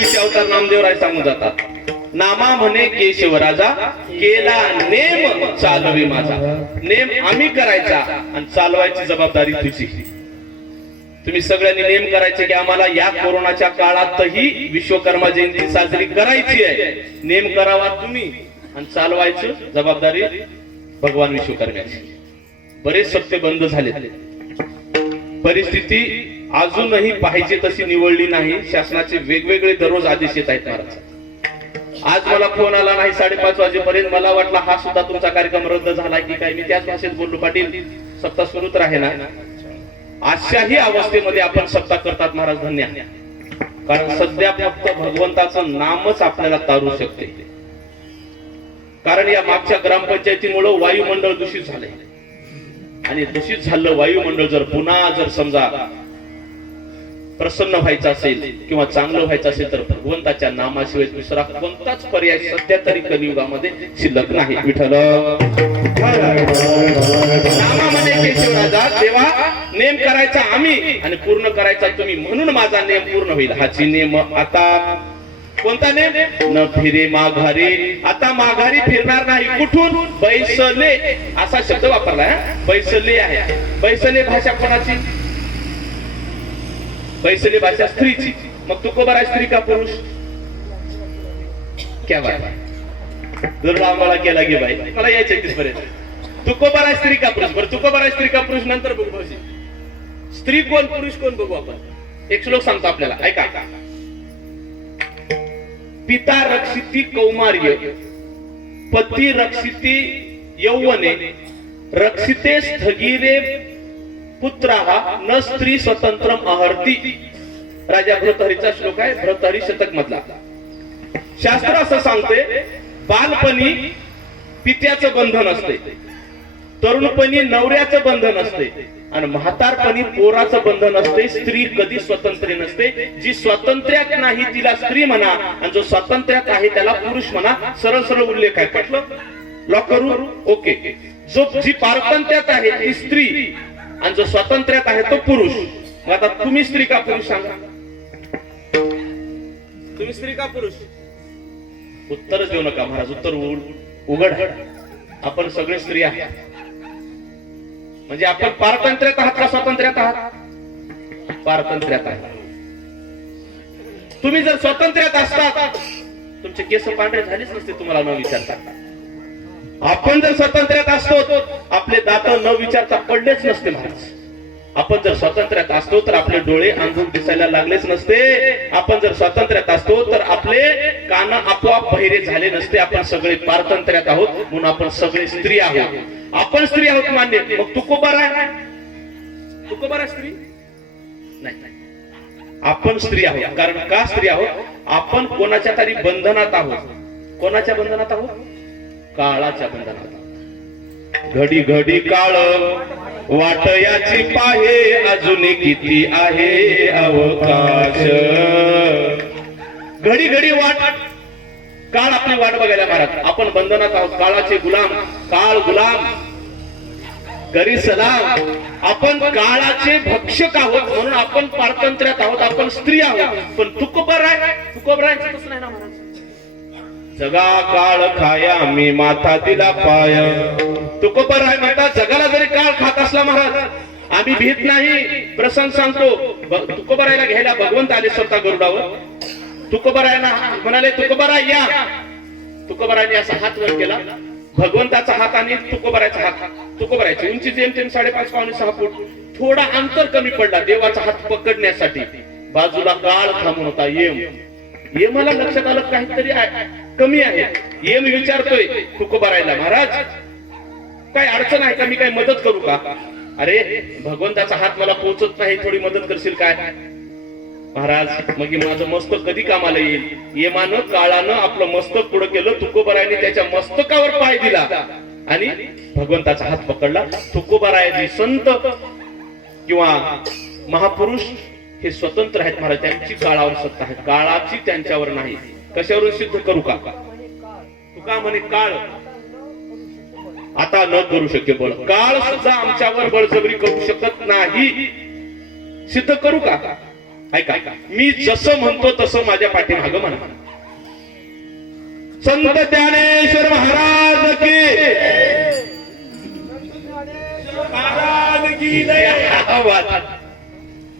किती अवतार नामदेवराय सांगून जातात. नामा म्हणे केशवराजा, केला नेम चालवी माझा. नेम आम्ही करायचा आणि चालवायची जबाबदारी तुझी. तुम्ही सगळ्यांनी नेम करायचे की आम्हाला या कोरोनाच्या काळातही विश्वकर्मा जयंती साजरी करायची आहे. नेम करावा तुम्ही आणि चालवायची जबाबदारी भगवान विश्वकर्म्याची. बरेच सत्य बंद झाले. परिस्थिती अजूनही पाहिजे तशी निवडली नाही. शासनाचे वेगवेगळे दररोज आदेश येत आहेत महाराज. आज मला फोन आला नाही 5:30 वाजेपर्यंत. मला वाटलं हा सुद्धा तुमचा कार्यक्रम रद्द झाला की काय. मी त्याच भाषेत बोललो, पाटील सत्ता सुरूच राहे ना. अशाही अवस्थेमध्ये आपण सत्ता करतात महाराज, धन्य. कारण सध्या फक्त भगवंताचं नामच आपल्याला तारू शकते. कारण या मागच्या ग्रामपंचायतीमुळे वायुमंडळ दूषित झाले आणि दूषित झालं वायुमंडळ जर पुन्हा जर समजा प्रसन्न व्हायचं असेल किंवा चांगलं व्हायचं असेल तर भगवंताच्या नामाशिवाय दुसरा कोणताच पर्याय सध्या तरी कलियुगामध्ये शिल्लक नाही. विठ्ठल नामामध्ये केशवराजा, देवा नेम करायचा आम्ही आणि पूर्ण करायचा तुम्ही, म्हणून माझा नेम पूर्ण होईल. हाची नेम आता. कोणता नेम? न फिरे माघारी. आता माघारी फिरणार नाही. कुठून? बैसले असा शब्द वापरलाय. बैसले आहे. बैसले भाषा कोणाची? बैसले भाषा स्त्रीची. मग तुकोबार आहे स्त्री का पुरुष? क्या बात. दुर्लांबाला केला गे बाई, मला यायचं तिथपर्यंत. तुकोबार आहे स्त्री का पुरुष? बरं तुकोबार आहे स्त्री का पुरुष नंतर बघू. भाऊजी स्त्री कोण पुरुष कोण बघू आपण. एक श्लोक सांगतो आपल्याला, ऐका. पिता रक्षिती कौमार्य, पती रक्षिती यौवने, रक्षिते स्थगिरे पुत्राहा न स्त्री स्वतंत्रम अहर्ती. राजा भर्तहरीचा श्लोक आहे, भर्तहरी शतक मधला. शास्त्र असं सांगते, बालपणी पित्याचं बंधन असते, तरुणपणी नवऱ्याचं बंधन असते आणि म्हातारपणी पोराचं बंधन असते. स्त्री कधी स्वतंत्र नसते. जी स्वातंत्र्यात नाही तिला स्त्री म्हणा आणि जो स्वातंत्र्यात आहे त्याला पुरुष म्हणा. सरळ सरळ उल्लेख आहे. पटलं? लॉक करू? ओके. जी पारतंत्र्यात आहे ती स्त्री आणि जो स्वातंत्र्यात आहे तो पुरुष. मग आता तुम्ही स्त्री का पुरुष सांगा? तुम्ही स्त्री का पुरुष? उत्तरच देऊ नका महाराज. उत्तर उघड. आपण सगळे स्त्री आहात. म्हणजे आपण पारतंत्र्यात आहात का स्वातंत्र्यात आहात? पारतंत्र्यात आहात. तुम्ही जर स्वातंत्र्यात असतात तुमचे केस पांढरे झालेच नसते तुम्हाला न विचारता. आपण जर स्वातंत्र्यात असतो आपले दात न विचारता पडलेच नसते महाराज. आपण जर स्वातंत्र्यात असतो तर आपले डोळे अंधुक दिसायला लागलेच नसते. आपण जर स्वातंत्र्यात असतो तर आपले कान आपोआप बहिरे झाले नसते. आपण सगळे पारतंत्र्यात आहोत म्हणून आपण सगळे स्त्री आहोत. आपण स्त्री आहोत मान्य. मग तुकोबार आहे? तुकोबार आहे स्त्री नाही. आपण स्त्री आहोत. कारण का स्त्री आहोत? आपण कोणाच्या तरी बंधनात आहोत. कोणाच्या बंधनात आहोत? काळाच्या बंधनात. घडी घडी काळ वाटयाची पाहे, अजून किती आहे अवकाश. घडी घडी वाट. काळ आपली वाट बघायला महाराज. आपण बंधनात आहोत. काळाचे गुलाम. काळ गुलाम करी सलाम. आपण काळाचे भक्षक आहोत म्हणून आपण पारतंत्र्यात आहोत. आपण स्त्री आहोत. पण तुकोबार आहे? तुकोबारांचं तसं नाही ना महाराज. जगा काळ खाया मी माथा दिला पाय. तुकोबार आहे म्हणतात जगाला जरी काळ खात असला महाराज आम्ही भीत नाही. प्रसंग सांगतो. तुकोबारायला घ्यायला भगवंत आले स्वतः गरुडावर. तुकोबारायला म्हणाले तुकोबाराय या. तुकोबारायने असा हात वर केला. भगवंताचा हात आणि तुकोबारायचा हात. तुकोबारायची उंची जेमतेम 5.5 पावणे 6 फूट. थोडा अंतर कमी पडला देवाचा हात पकडण्यासाठी. बाजूला काळ थांबून होता. यमाला लक्षात आलं काहीतरी कमी आहे. यम विचारतोय तुकोबारायला महाराज काय अडचण आहे का? मी काय मदत करू का? अरे भगवंताचा हात मला पोहोचत नाही, थोडी मदत करशील काय? महाराज मग माझं मस्तक कधी कामाला येईल? यमानं काळानं आपलं मस्तक पुढे केलं. तुकोबारायने त्याच्या मस्तकावर पाय दिला आणि भगवंताचा हात पकडला. तुकोबाराय संत किंवा महापुरुष हे स्वतंत्र आहेत महाराज. त्यांची काळावर सत्ता आहे. काळाची त्यांच्यावर नाही. कशावरून सिद्ध करू का? तुका म्हणे काळ आता न करू शक्य बळ. काळ सुद्धा आमच्यावर बळजबरी करू शकत नाही. सिद्ध करू का? ऐका, मी जसं म्हणतो तसं माझ्या पाठीमागं म्हणा. संत ज्ञानेश्वर महाराज की महाराज की जय.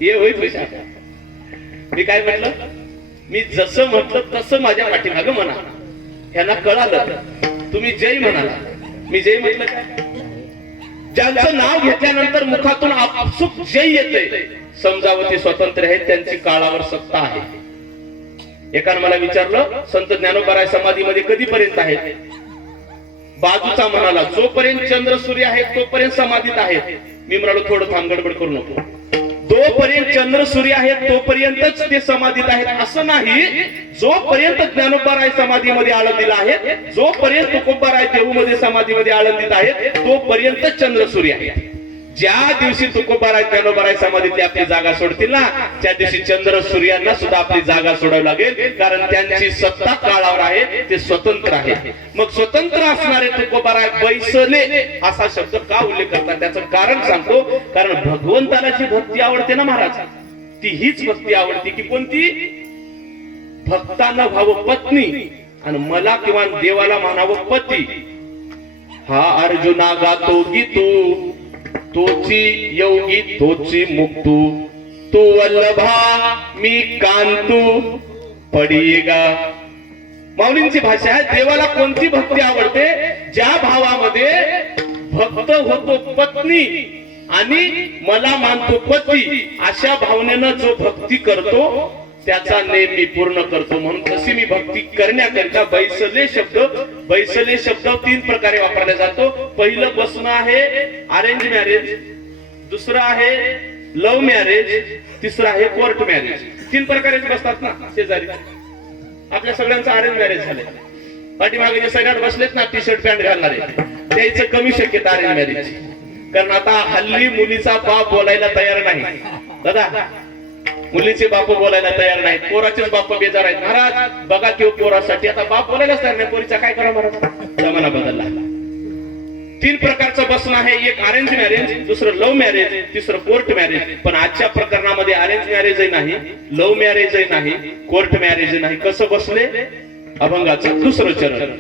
हे होय पैसा. मी काय म्हटलं, मी जसं म्हटलं तसं माझ्या पाठीमागं म्हणा. ह्यांना कळालं, तुम्ही जय म्हणाला, मी जय म्हटलं काय. ज्यांचं नाव घेतल्यानंतर मुखातून आपसुक जय येते, समजावं ते स्वतंत्र आहेत, त्यांची काळावर सत्ता आहे. एकानं मला विचारलं, संत ज्ञानोबा समाधीमध्ये कधीपर्यंत आहेत. बाजूचा म्हणाला, जोपर्यंत चंद्र सूर्य आहेत तोपर्यंत समाधीत आहेत. मी म्हणालो, थोडं थांब, गडबड करू नको. जोपर्यंत चंद्र सूर्य आहेत तोपर्यंतच ते समाधीत आहेत असं नाही. जोपर्यंत ज्ञानोबाराय समाधीमध्ये आळंदीला आहेत, जोपर्यंत तुकोबाराय देऊमध्ये समाधीमध्ये आळंदीत आहेत, तोपर्यंत चंद्र सूर्य आहेत. ज्या दिवशी तुकोबाराय ज्ञानोबाराय समाधीतली आपली जागा सोडतील ना, त्या दिवशी चंद्र सूर्यांना सुद्धा आपली जागा सोडावी लागेल. कारण त्यांची सत्ता काळावर आहे, ते स्वतंत्र आहेत. मग स्वतंत्र असणारे तुकोबाराय बैसले असा शब्द का उल्लेख करतात, त्याचं कारण सांगतो. कारण भगवंताला जी भक्ती आवडते ना महाराज, ती हीच भक्ती आवडते की कोणती, भक्तांना व्हावं पत्नी आणि मला किंवा देवाला म्हणावं पती. हा अर्जुना गातो गीतू, तोची योगी तोची मुक्तू, तू वल्लभा मी कांतू पडियेगा. माऊलींची भाषा आहे, देवाला कोणती भक्ती आवडते, ज्या भावामध्ये भक्त होतो पत्नी आणि मला मानतो पती, अशा भावनेनं जो भक्ती करतो त्याचा नेम मी पूर्ण करतो. म्हणून तशी मी भक्ती करण्याकरिता बैसले शब्द 3 प्रकारे वापरला जातो. पहिलं बसणं आहे अरेंज मॅरेज, दुसरं आहे लव्ह मॅरेज, तिसरं आहे कोर्ट मॅरेज. 3 प्रकारे बसतात ना शेजारी. आपल्या सगळ्यांचं अरेंज मॅरेज झालंय. पाठीमागे जे सगळ्यात बसलेत ना टी शर्ट पॅन्ट घालणारे, त्याचं कमी शक्यता अरेंज मॅरेज. कारण आता हल्ली मुलीचा बाप बोलायला तयार नाही. दादा, मुलीचे बाप बोलायला तयार नाहीत, पोराचेच बाप बेजार आहेत. महाराज बघा किंवा पोरासाठी आता बाप बोलायलाच तयार नाही, पोरीचा काय करा महाराज, जमाना बदलला. 3 प्रकारचं बसणं आहे, एक अरेंज मॅरेज, दुसरं लव्ह मॅरेज, तिसरं कोर्ट मॅरेज. पण आजच्या प्रकरणामध्ये अरेंज मॅरेजही नाही, लव्ह मॅरेजही नाही, कोर्ट मॅरेजही नाही. कसं बसले, अभंगाचं 2रं चरण.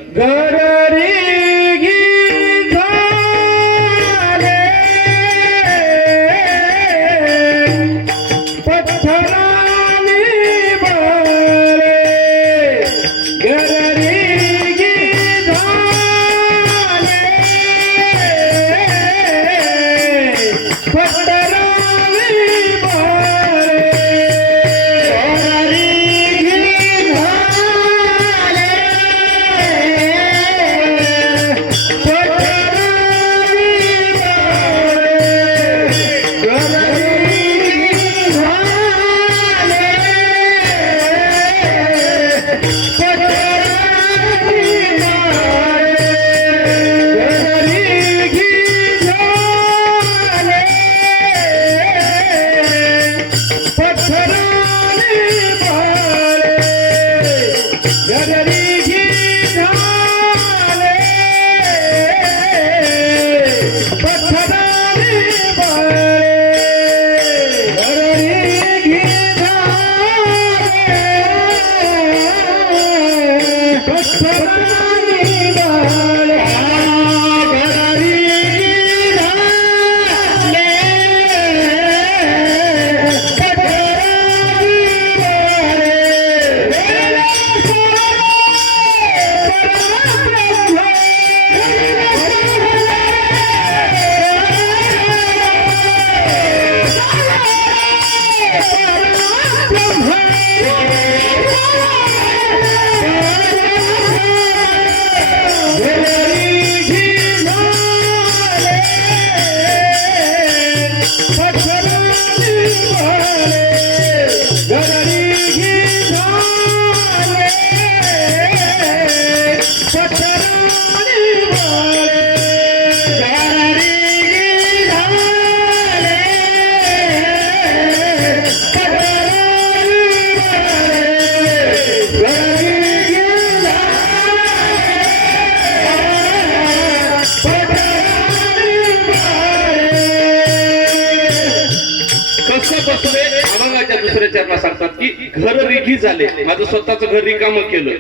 कसं बसले अभंगाच्या दुसऱ्या चरणात सांगतात की घर रिघी झाले, माझं स्वतःच घर रिकामं केलं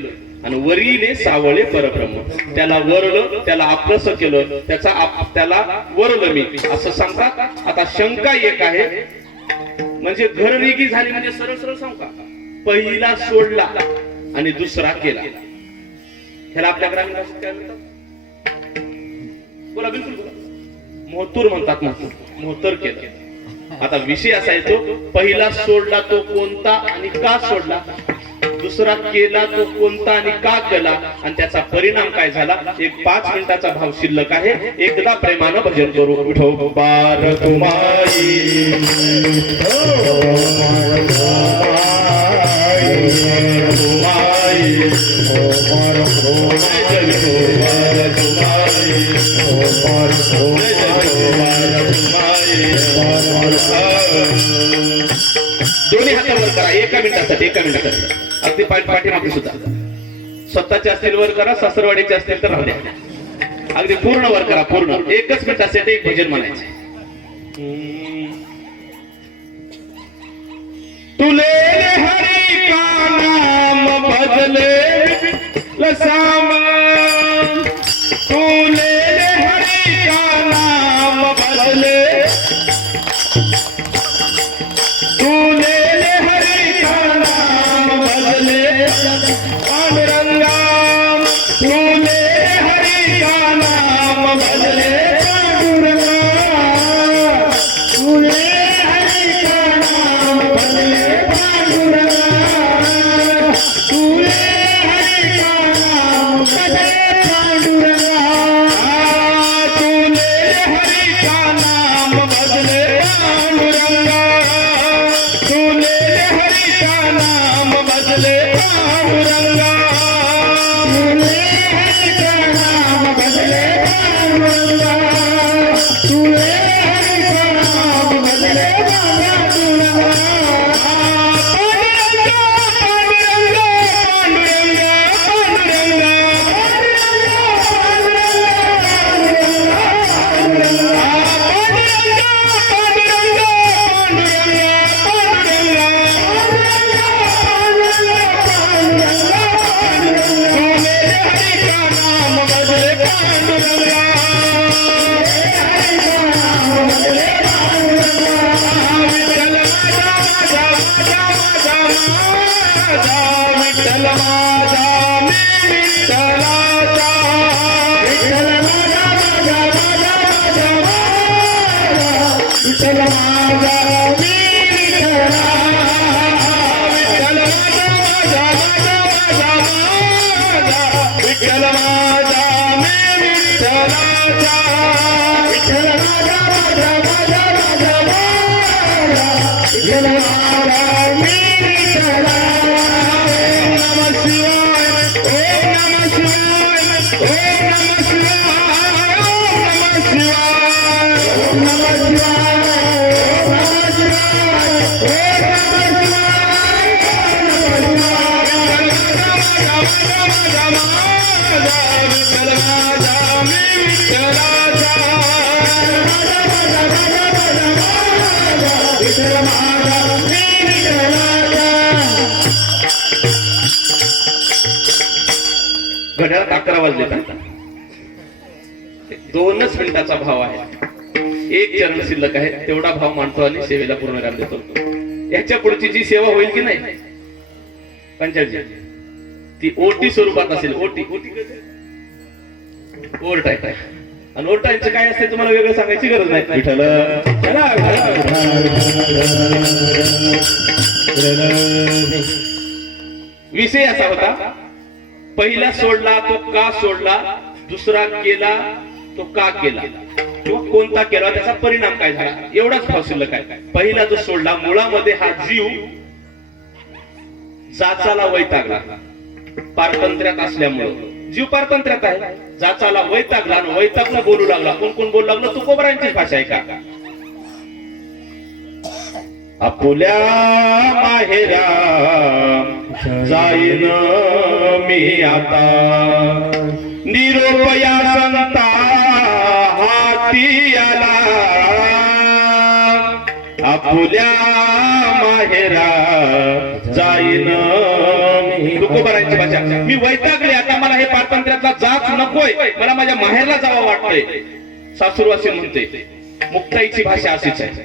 आणि वरीने सावळे परब्रह्म, त्याला वरलं, त्याला आपलंस केलं, त्याला वरलं मी असं सांगतात. आता शंका एक आहे, म्हणजे घर रिघी झाली म्हणजे सरळ सरळ सांगू का, पहिला सोडला आणि दुसरा केला. ह्याला आपल्या ग्रामीण भाषेत काय म्हणतात? बोला, बिलकुल बोला. मोहतूर म्हणतात. मोहतर केलं. आता विषय असा येतो, पहिला सोडला तो कोणता आणि का सोडला, दुसरा केला तो कोणता आणि का केला, आणि त्याचा परिणाम काय झाला. एक 5 मिनिटाचा भाव शिल्लक आहे, एकदा प्रेमानं भजन करू. विठोबार तुम्हारी दोन्ही हातावर करा एका मिनिटासाठी. अगदी पाठीमागे सुद्धा स्वतःचे असतील वर करा, सासरवाडीचे असतील तर राहू द्या. अगदी पूर्ण वर करा, पूर्ण. एकच मिनिटासाठी एक भजन म्हणायचे. तुले हरी का नाम भजले लसाम, तुले हरी का नाम भजले, तुले हरी का नाम भजले पांडुरंगा, तुले हरी का नाम भजले पांडुरंगा, तुले हरी का नाम भजले पांडुरंगा, तुले हरी का नाम भजले पांडुरंगा, तुले हरी का नाम भजले पांडुरंगा, तुले हरी का नाम भजले पांडुरंगा, तुले हरी का नाम भजले पांडुरंगा, तुले हरी का नाम भजले पांडुरंगा, पांडुरंगा पांडुरंगा पांडुरंगा घड्याळात 11 वाजले. 2च मिनिटाचा भाव आहे, एक चरण शिल्लक आहे, तेवढा भाव मांडतो आणि सेवेला पूर्ण काम देतो. याच्या पुढची जी सेवा होईल की नाही पंचायतची, ती ओटी स्वरूपात असेल. ओटी ओव्हर टाईम आहे, आणि ओव्हर टाईमचं काय असते तुम्हाला वेगळं सांगायची गरज नाही. विठ्ठल विषय असा होता, पहिला सोडला तो का सोडला, दुसरा केला तो का केला, किंवा कोणता केला, त्याचा परिणाम काय झाला, एवढाच भाव शिल्लक आहे. पहिला जो सोडला, मुळामध्ये हा जीव जाचाला वैतागला, पारतंत्र्यात असल्यामुळे जीव पारतंत्र्यात आहे, जाचाला वैतागला आणि वैतागला बोलू लागला. कोण कोण बोलू लागलं, तुकोबारांची भाषा आहे का. आपुल्या माहेरा जाईन मी आता, निरोपया संता हाती आला, आपुल्या माहेरा जाईन तुकोबारांची भाषा. मी वैतागले, आता मला हे पारतंत्र्यातला जाच नकोय, मला माझ्या माहेरला जावं वाटतंय. सासूरवासी म्हणते. मुक्ताईची भाषा अशीच आहे.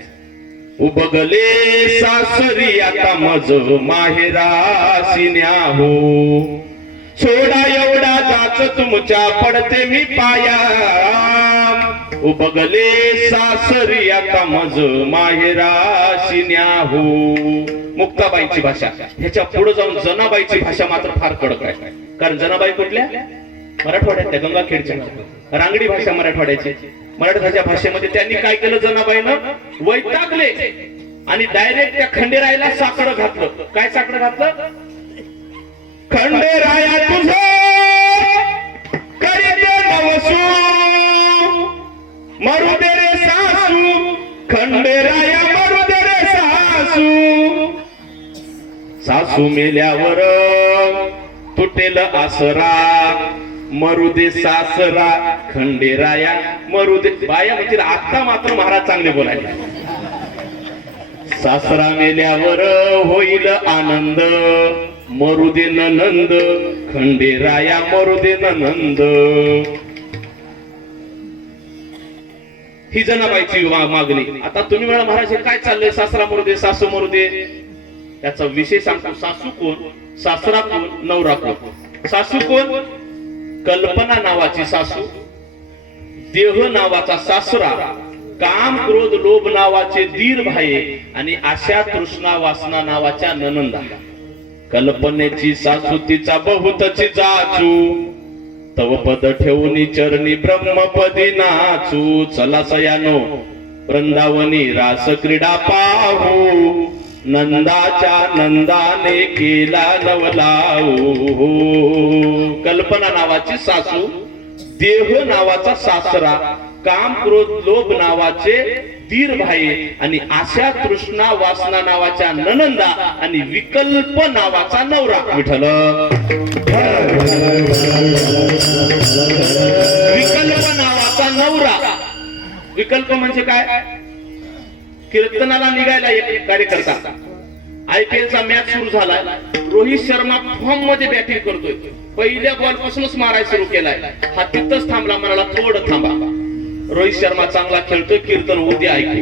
उबगले सासरी आता मज माहेरासी न्याहो, सोडा एवढा जाच तुमच्या पडते मी पाया. उबगले सासरी आता मज माहेरासी न्याहो. मुक्ताबाईंची भाषा. ह्याच्या पुढे जाऊन जनाबाईची भाषा मात्र फार कडक आहे. कारण जनाबाई कुठल्या? मराठवाड्यातल्या, गंगाखेडच्या. रांगडी भाषा मराठवाड्याची. मराठवाड्याच्या भाषेमध्ये त्यांनी काय केलं, जनाबाईनं वैतागले आणि डायरेक्ट त्या खंडेरायाला साकडं घातलं. काय साकडं घातलं? खंडेराया तुझं करीते नवसू, मरू दे रे सासू, खंडेराया मरू दे रे सासू. सासू मेल्यावर तुटेल आसरा, मरू दे सासरा, खंडेराया मरू दे. बाया म्हणतील आता मात्र महाराज चांगले बोलायला. सासरा मेल्यावर होईल आनंद, मरू दे नंद, खंडेराया मरू दे नंद. ही जनाबाईची मागणी. आता तुम्ही म्हणा महाराज हे काय चाललंय, सासरा मरू दे, सासू मरू दे. याचा विषय सांगतो. सासू कोण, सासरा कोण, नवरा कोण. सासू कोण? कल्पना नावाची सासू, देह नावाचा सासरा, काम क्रोध लोभ नावाचे दीर भाये आणि आशा तृष्णा वासना नावाच्या ननंदा. कल्पनेची सासू तिचा बहुतची जाचू, तव पद ठेवून चरणी ब्रह्मपदी नाचू. चला सयानो वृंदावनी रास क्रीडा पाहू, नंदाच्या नंदाने केला नवलाऊ. कल्पना नावाची सासू, देह नावाचा सासरा, काम क्रोध लोभ नावाचे दीर भाई आणि आशा तृष्णा वासना नावाच्या ननंदा आणि विकल्प नावाचा नवरा. विठ्ठल विकल्प नावाचा नवरा. विकल्प म्हणजे काय? कीर्तनाला निघायला एक कार्यकर्ता, IPL मॅच सुरू झाला, रोहित शर्मा फॉर्म मध्ये बॅटिंग करतोय, पहिल्या बॉल पासूनच मारायला सुरू केलाय. हा तिथंच थांबला, म्हणाला थोडं थांबा, रोहित शर्मा चांगला खेळतोय, कीर्तन उद्या ऐकू.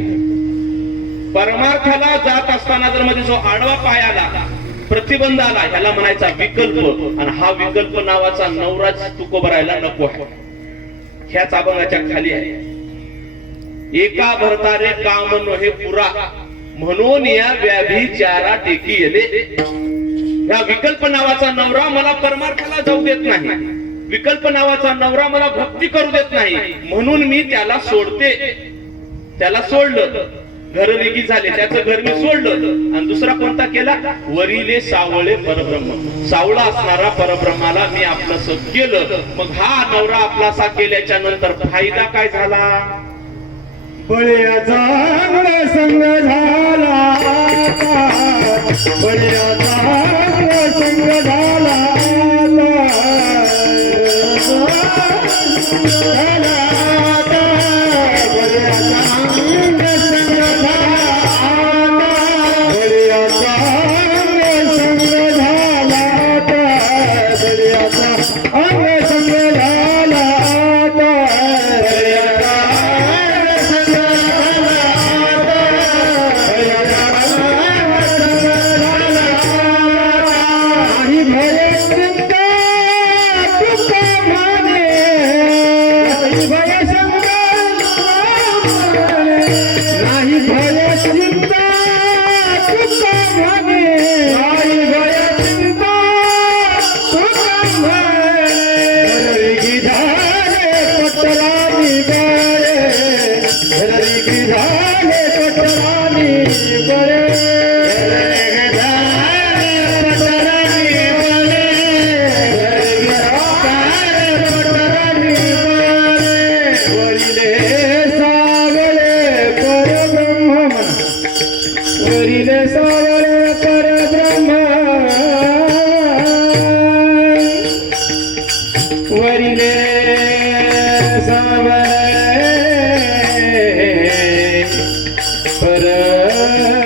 परमार्थाला जात असताना जर मध्ये जो आडवा पाय आला, प्रतिबंध आला, ह्याला म्हणायचा विकल्प. आणि हा विकल्प नावाचा नवराच तुकोबरायला नको आहे. ह्याच अभंगाच्या खाली आहे, एका भरतारे काम नोहे पुरा, म्हणून या व्याभिचारा टेकी येले. या विकल्प नावाचा नवरा मला परमार्थाला जाऊ देत नाही, विकल्प नावाचा नवरा मला भक्ती करू देत नाही, म्हणून मी त्याला सोडते. त्याला सोडलं, घर रेगी झाले, त्याचं घर मी सोडलं. आणि दुसरा कोणता केला? वरिले सावळे परब्रह्म. सावळा असणारा परब्रह्माला मी आपलंसं केलं. मग हा नवरा आपलासा केल्याच्या नंतर फायदा काय झाला? बळ्या चांगला संग झाला, बळ्या चांगला संग झाला, पर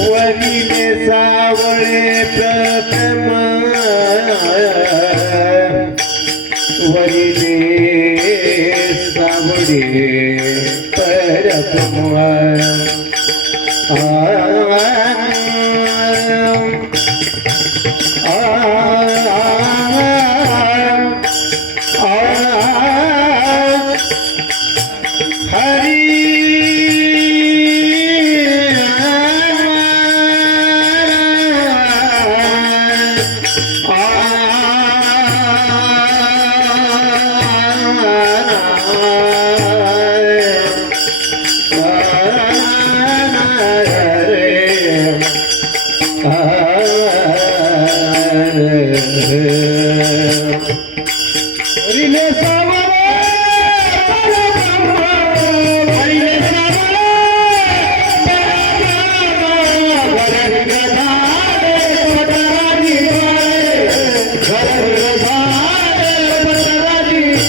वरिले सावळे प्रथम वरिले सावळे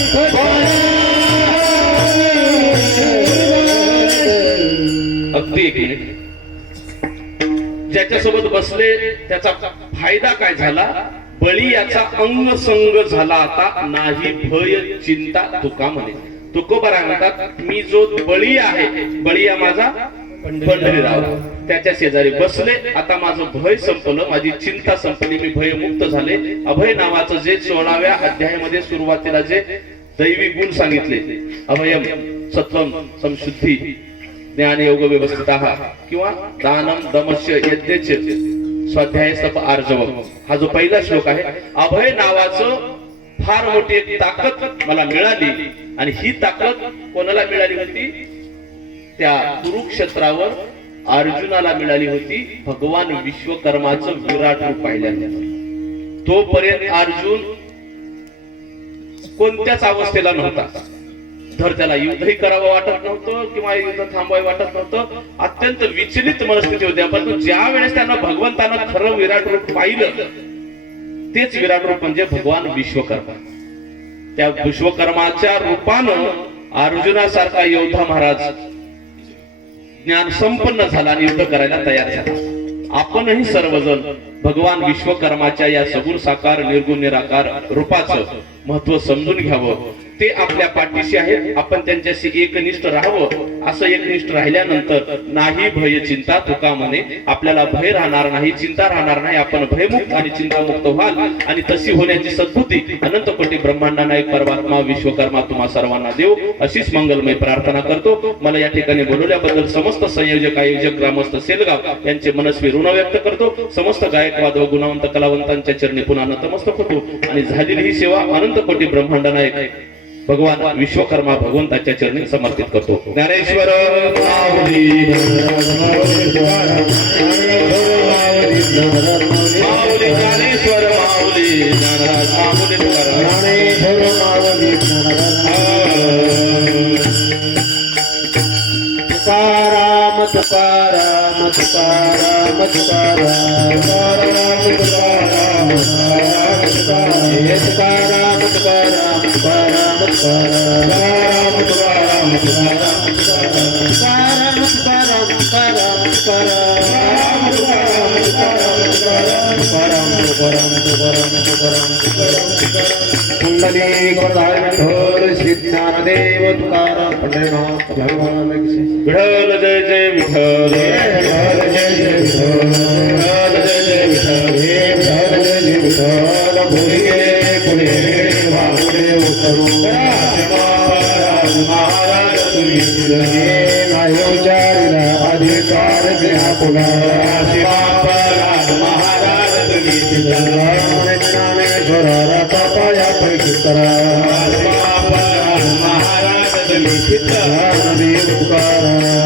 प्रथम अगदी एक मिनिट. ज्याच्यासोबत बसले त्याचा फायदा काय झाला? बळी याचा अंग संग झाला आता, नाही भय चिंता तुका म्हणे. तुकोबाराय म्हणतात, मी जो बळी आहे, बळी हा माझा पंढरीराव, त्याच्या शेजारी बसले, आता माझं भय संपलं, माझी चिंता संपली, मी भयमुक्त झाले. अभय नावाचं जे 16व्या अध्यायामध्ये सुरुवातीला जे दैवी गुण सांगितले, अभयम सत्वम संशुद्धी ज्ञान योग व्यवस्थित किंवा दानम दमश्य यज्ञच स्वाध्याय तप आर्जवम, हा जो पहिला श्लोक आहे, अभय नावाचं फार मोठी एक ताकद मला मिळाली. आणि ही ताकद कोणाला मिळाली होती? त्या कुरुक्षेत्रावर अर्जुनाला मिळाली होती. भगवान विश्वकर्माचं विराट रूप पाहिल्यानंतर तोपर्यंत अर्जुन कोणत्याच अवस्थेला नव्हता. धर त्याला युद्धही करावं वाटत नव्हतं किंवा युद्ध थांबवाय वाटत नव्हतं. अत्यंत विचलित मनस्थिती होती. परंतु ज्या वेळेस त्यांना भगवंतानं खरं विराट रूप पाहिलं, तेच विराट रूप म्हणजे भगवान विश्वकर्मा. त्या विश्वकर्माच्या रूपानं अर्जुनासारखा योद्धा महाराज ज्ञान संपन्न झाला आणि युद्ध करायला तयार झाला. आपणही सर्वजण भगवान विश्वकर्माच्या या सगुण साकार निर्गुण निराकार रूपाचं महत्व समजून घ्यावं. ते आपल्या पाठीशी आहेत, आपण त्यांच्याशी एकनिष्ठ राहावं. असं एकनिष्ठ राहिल्यानंतर नाही भय चिंता तुका म्हणे, आपल्याला भय राहणार नाही, चिंता राहणार नाही. आपण भयमुक्त आणि चिंतामुक्त व्हाल. आणि तशी होण्याची सद्बुद्धी अनंत कोटी ब्रह्मांडा नायक परमात्मा विश्वकर्मा तुम्हा सर्वांना देव, अशीच मंगलमय प्रार्थना करतो. मला या ठिकाणी बोलवल्याबद्दल समस्त संयोजक आयोजक ग्रामस्थ सेलगाव यांचे मनस्वी ऋण व्यक्त करतो. समस्त गायकवाद व गुणवंत कलावंतांच्या चरणी पुन्हा नतमस्तक होतो. आणि झालेली ही सेवा अनंत कोटी ब्रह्मांड नायक भगवान विश्वकर्मा भगवंताच्या चरणी समर्पित करतो. ज्ञानेश्वर माऊली ज्ञानेश्वर माऊली ज्ञानराज माऊली ज्ञानेश्वर माऊली तुकाराम तुकाराम तुकाराम तुकाराम तुकाराम तुकाराम तुकाराम तुकाराम तुकाराम कुंडली गोधार श्री ज्ञानदेव तुकाराम पंढरीनाथ भगवान विठ्ठल जय जय विठ्ठल जय जय विठ्ठल जय जय विठ्ठल जय जय विठ्ठल भुलिगे पुढे वागुडे उतरू महाराज तुम्ही नाही उच्चारला अधिकार आरती आपुला शिवापराध महाराज तुम्ही ज्ञानेश्वराचा पाया पैकी करा शिवापराध महाराज तुम्ही चित्त